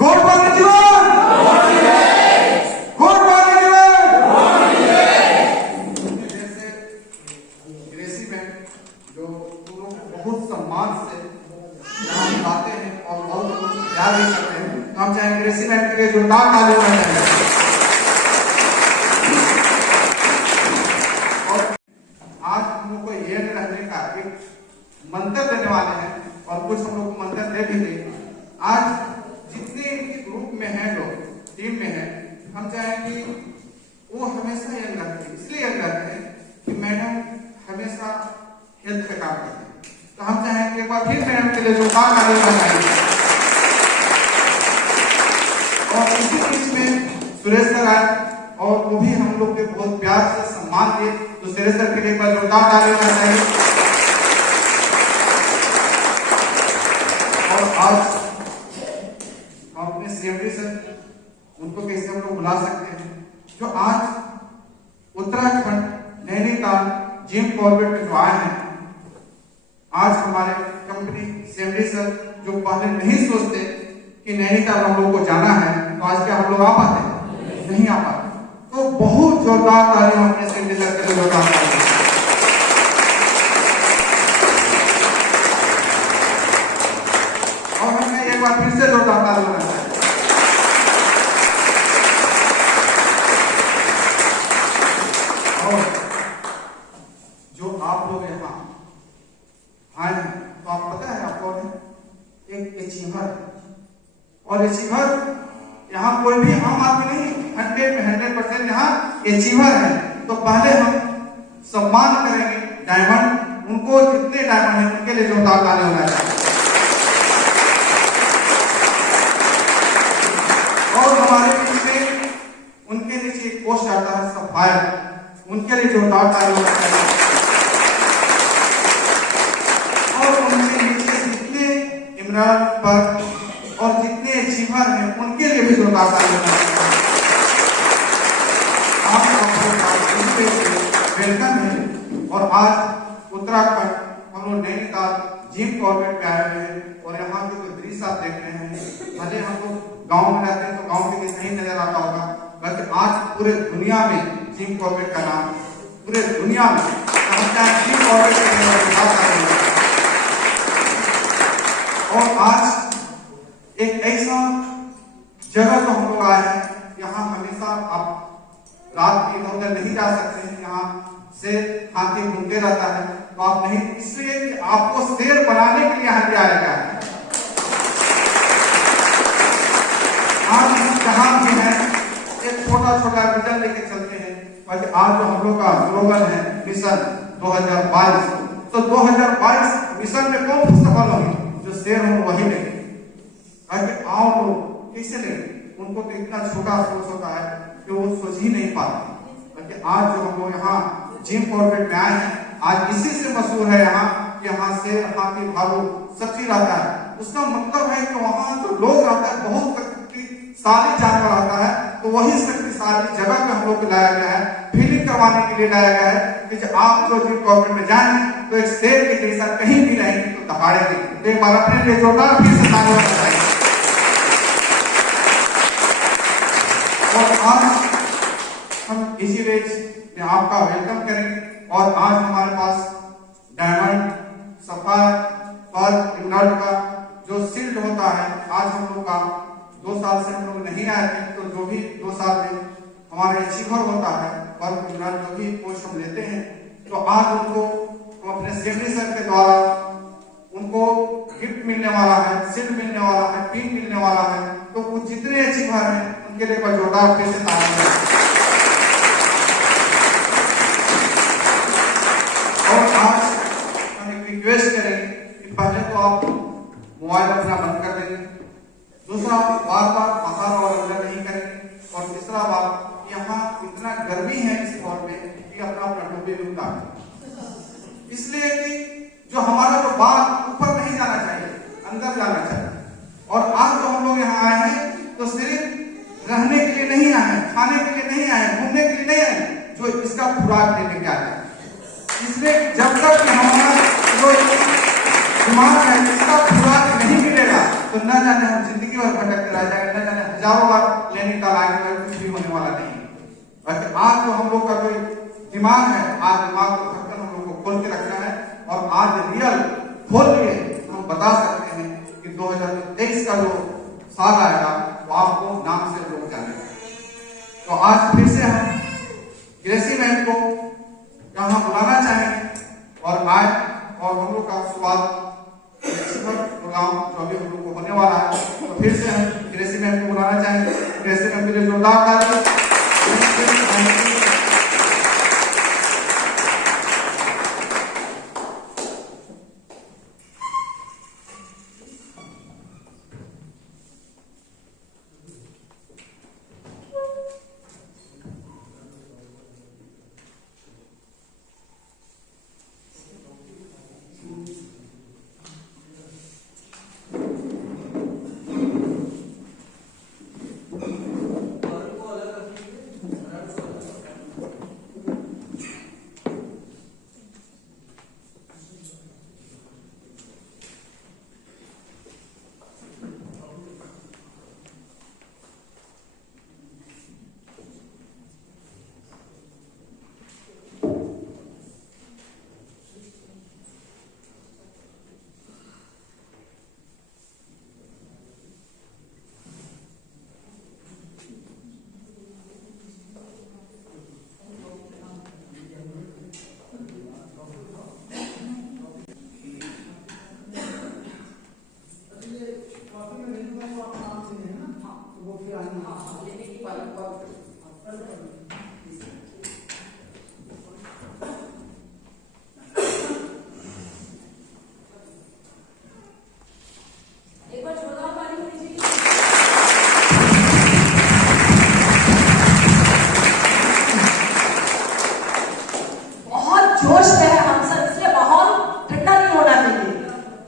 गुड मॉर्निंग जीवन, गुड मॉर्निंग जीवन। जैसे ग्रेसी मैम जो बहुत सम्मान से यहाँ पे आते हैं और बहुत लोगों से प्यार भी करते हैं, तो हम चाहेंगे ग्रेसी मैम के लिए जोरदार ताली होना चाहिए। और आज हम लोग को ये रहने का एक मंत्र देने वाले हैं, और कुछ हम लोग को मंत्र दे भी देंगे। आज जितने ग्रुप में हैं लोग, टीम में हैं, हम चाहेंगे वो हमेशा यंग रहते हैं। इसलिए यंग रहते हैं कि मैडम हमेशा हेल्थ पे काम करते हैं, तो हम चाहेंगे एक बार फिर मैडम के लिए जोरदार ताली होना चाहिए। और इसी बीच में सुरेश सर आए और वो भी हम लोग के बहुत प्यार से सम्मान दिए, तो सुरेश सर के लिए एक बार जोरदार ताली होना चाहिए। और आज अपने सीएमडी सर, उनको कैसे हम लोग बुला सकते हैं, जो आज उत्तराखंड नैनीताल जिम कॉर्बेट में जो आए हैं। आज हमारे कंपनी सीएमडी सर जो पहले नहीं सोचते कि नैनीताल हम लोग को जाना है, तो आज क्या हम लोग आ पाते? नहीं आ पाते। तो बहुत जोरदार ताली हम अपने सीएमडी सर के लिए जोरदार ताली। और हमें एक बार फिर से जोरदार ताली होना चाहिए। और जो आप लोग यहाँ आए हैं, तो आप पता है आप कौन है? एक अचीवर। और अचीवर यहाँ कोई भी आम आदमी नहीं, 100 में 100% यहाँ अचीवर है। तो पहले हम सम्मान करेंगे डायमंड, उनको जितने डायमंड है उनके लिए जोरदार ताली होना चाहिए। और हमारे पीछे उनके नीचे एक पोस्ट आता है सफायर, उनके लिए जोरदार ताली होना चाहिए। और उनके नीचे जितने इमरान पर और जितने अचीवर हैं उनके लिए भी जोरदार ताली होना चाहिए। आप वेलकम है। और आज उत्तराखंड हम लोग नैनीताल जिम कॉर्बेट पे आए हुए हैं, और यहाँ के जो दृश्य आप देख रहे हैं, भले हम लोग गांव में रहते हैं तो गांव के नहीं नजर आता होगा, बल्कि आज पूरे दुनिया में जिम कॉर्बेट का नाम पूरे दुनिया में हम चाहे ड्रीम ऑर्बिट के बात कर रहे हैं। और आज एक ऐसा जगह जो हम लोग आए हैं, यहाँ हमेशा आप रात में इधर उधर नहीं जा सकते हैं, यहाँ से हाथी घूमते रहता है, तो आप नहीं, इसलिए कि आपको शेर बनाने के लिए यहाँ पे आया गया है। आज हम जहां भी हैं एक छोटा छोटा विजन लेके चलते हैं, और आज जो हम लोग का स्लोगन है मिशन 2022, तो 2022 मिशन में कौन सफल होंगे? जो शेर हो वही नहीं। आओ लोग कैसे नहीं, उनको तो इतना छोटा सोच होता है कि वो सोच ही नहीं पाते। आज जो हम लोग यहाँ जिम कॉर्बेट में आए हैं, आज इसी से मशहूर है यहाँ कि यहाँ शेर, हाथी, भालू सब चीज रहता है। उसका मतलब है कि वहाँ जो लोग रहता है बहुत शक्तिशाली जानवर आता है, तो वही शक्तिशाली जगह पे हम लोग को लाया गया है, फीलिंग करवाने के लिए लाया गया है कि आप जो जिम कॉर्बेट में जाएंगे तो एक शेर के जैसा कहीं भी रहेंगे तो दहाड़ेंगे। तो एक बार अपने लिए जोरदार फिर से तालियां बजाएंगे। और आज हम इसी रेस में आपका वेलकम करेंगे। और आज हमारे पास डायमंड, सफायर, पर्ल, इमराल्ड का जो शील्ड होता है, आज हम लोग का 2 साल से हम लोग नहीं आए थे, तो जो भी 2 साल में हमारे अचीवर होता है पर्ल, इमराल्ड जो भी पोस्ट हम लेते हैं, तो आज उनको तो अपने सेफ्टी सर के द्वारा उनको गिफ्ट मिलने वाला है, शील्ड मिलने वाला है, पिन मिलने वाला है। तो वो जितने अचीवर हैं उनके लिए जोरदार फिर से तालियां। और आज हम एक रिक्वेस्ट करेंगे कि पहले तो आप मोबाइल अपना बंद कर देंगे, दूसरा बार बार बाहर और अंदर नहीं करेंगे, और तीसरा बात यहाँ इतना गर्मी है इस दौर में कि अपना टोपी भी उतार, इसलिए कि जो हमारा जो बाल ऊपर नहीं जाना चाहिए, अंदर जाना चाहिए। और आज जो हम लोग यहाँ आए हैं तो सिर्फ रहने के लिए नहीं आए, खाने के लिए नहीं आए, घूमने के लिए नहीं आए, जो इसका खुराक लेने के आए। इसलिए जब तक हमारा जो दिमाग है इसका खुराक नहीं मिलेगा तो न जाने हम जिंदगी भर भटकते रह जाएंगे, न जाने हजारों बार नैनीताल आएंगे, कुछ भी होने वाला नहीं। आज जो हम लोग का जो दिमाग है, आज दिमाग को ढक्कन हम लोग को खोल के रखना है, और आज रियल खोल के हम बता सकते हैं कि 2023 का जो साल आएगा वो आपको नाम से लोग जानेंगे। तो आज फिर से हम ग्रेसी मैम को यहाँ बुलाना चाहेंगे और आए, और हम लोग का शुरुआत प्रोग्राम जो अभी हम लोग को होने वाला है, तो फिर से हम ग्रेसी मैम को बुलाना चाहेंगे। ग्रेसी मैम के लिए जोरदार तालियां।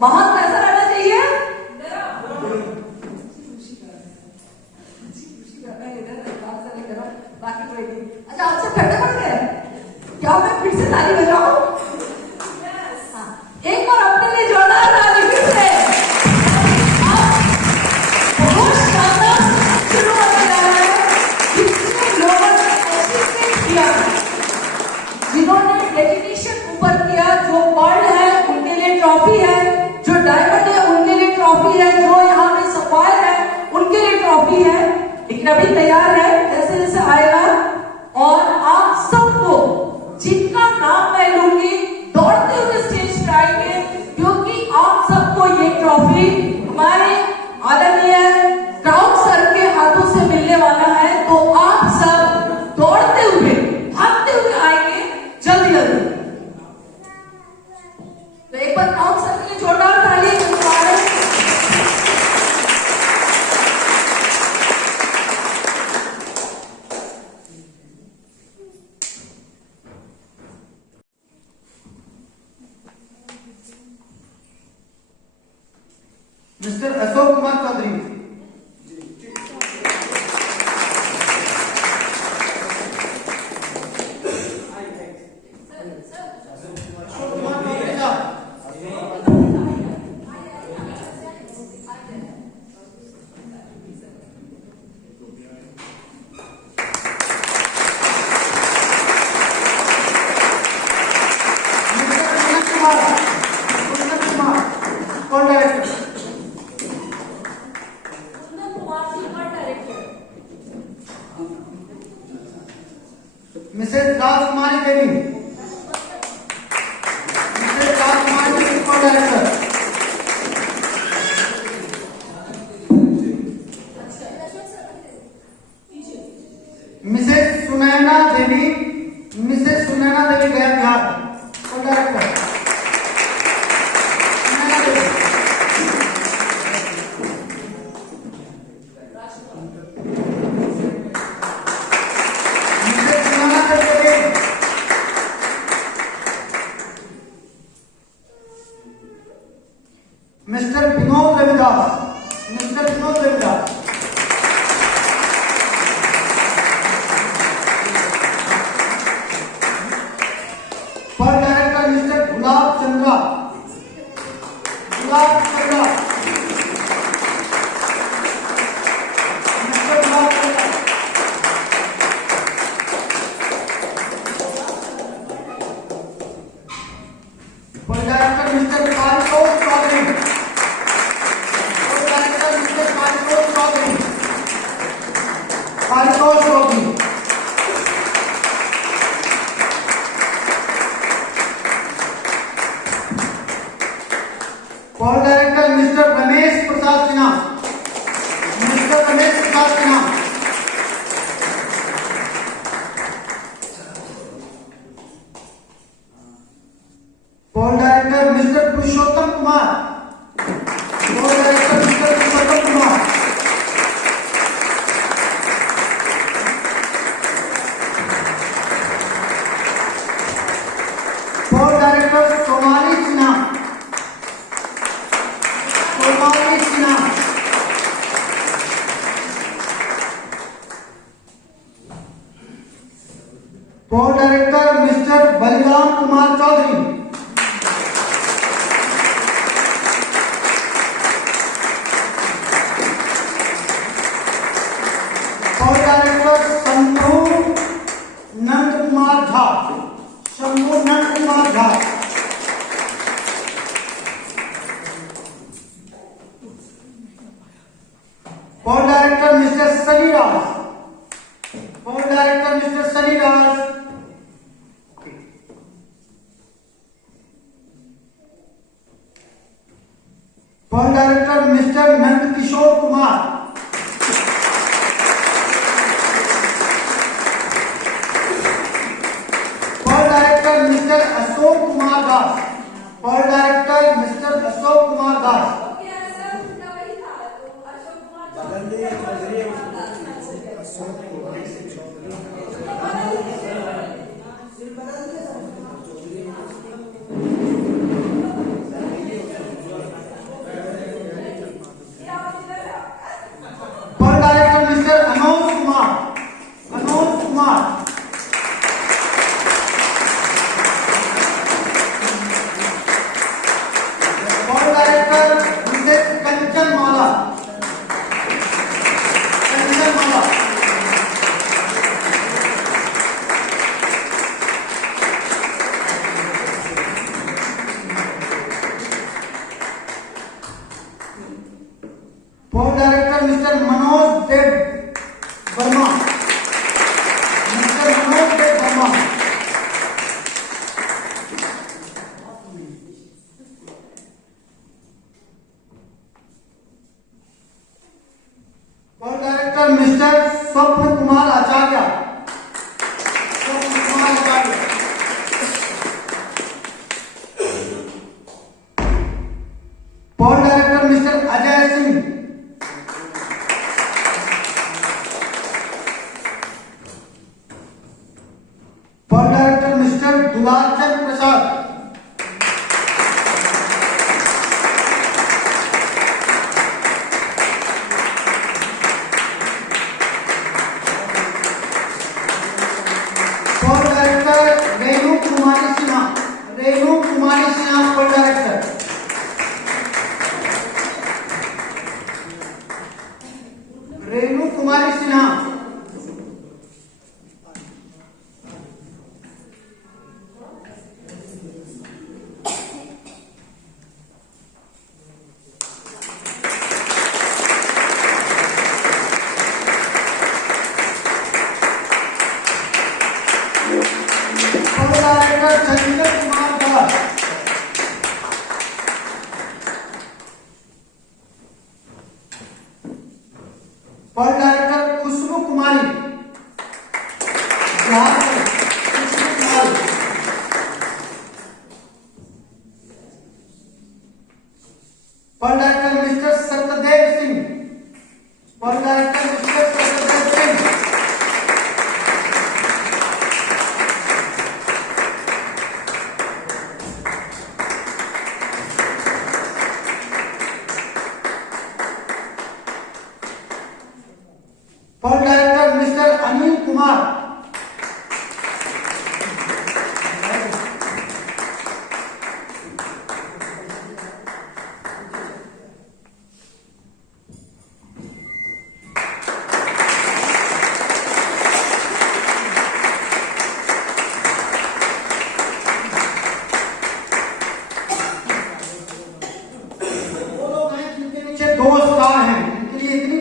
माहौल कैसा रहना चाहिए? बाकी कोई नहीं। अच्छा, आपसे ठंडे पड़ गए क्या? मैं फिर से ताली बजाऊं? एक बार अपने लिए जोरदार ताली फिर से। बहुत शानदार शुरू होने जा रहा है। जितने लोगों ने अचीवमेंट किया, जिन्होंने लेकिन अभी तैयार है, जैसे जैसे आएगा। और आप सबको जिनका नाम मैं लूंगी दौड़ते हुए स्टेज पे आएंगे, क्योंकि आप सबको ये ट्रॉफी हमारे आदरणीय क्राउन सर के हाथों से मिलने वाला है। तो आप सब दौड़ते हुए भागते हुए आएंगे जल्दी जल्दी। तो एक बार क्राउन सर के लिए जोरदार ताली। Mr Ashok Kumar Chaudhary. Mrs Rajkumari Devi. Mrs Rajkumari Devi को director. Mrs Sunaina Devi. Mrs Sunaina Devi Gaya Bihar को director. Sunaina Devi. Mr Vinod Ravidas. Mr Vinod Ravidas. For director Mr Gulab Chandra. Gulab Chandra. Mr Gulab Chandra. For director Mr Paritosh Chaudhary. Paritosh Chaudhary. For director Mr Ramesh Prasad Sinha. Mr Ramesh Prasad Sinha. For director Mr Purushottam Kumar. For director Mr Purushottam Kumar. For director Somali Sinha. Somali Sinha. For director Mr Baliram Kumar Chaudhary. For director Shambhu Nand Kumar Jha. Shambhu Nand Kumar Jha. For director Mr Sunny Raj. For director Mr Sunny Raj. For director Mr Nand Kishore Kumar. For director Mr Ashok Kumar Das. For director Mr Ashok Kumar Das. For director Mr Anoj Kumar. Anoj Kumar. For director Mrs Kanchan Mala. Kanchan Mala. For director Mr Manoj Dev. Dularchand Prasad. For director Renu Kumari Sinha. Renu Kumari Sinha for director. Renu Kumari Sinha. For director Chandra Kumar Das. For director Khushboo Kumari. Jharkhand. Khushboo Kumari. For director Mr Satyadev Singh. For director Mr Satyadev Singh. For director Mr Anil Kumar. वो लोग हैं जिनके पीछे 2 star हैं, इनके लिए इतनी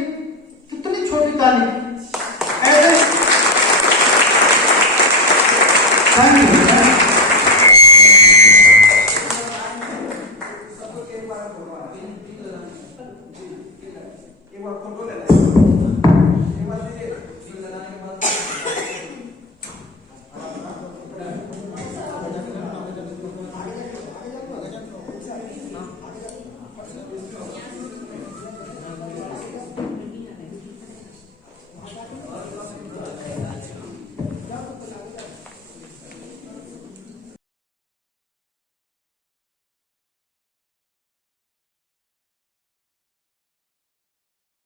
कितनी छोटी ताली। ऐसे थैंक यू।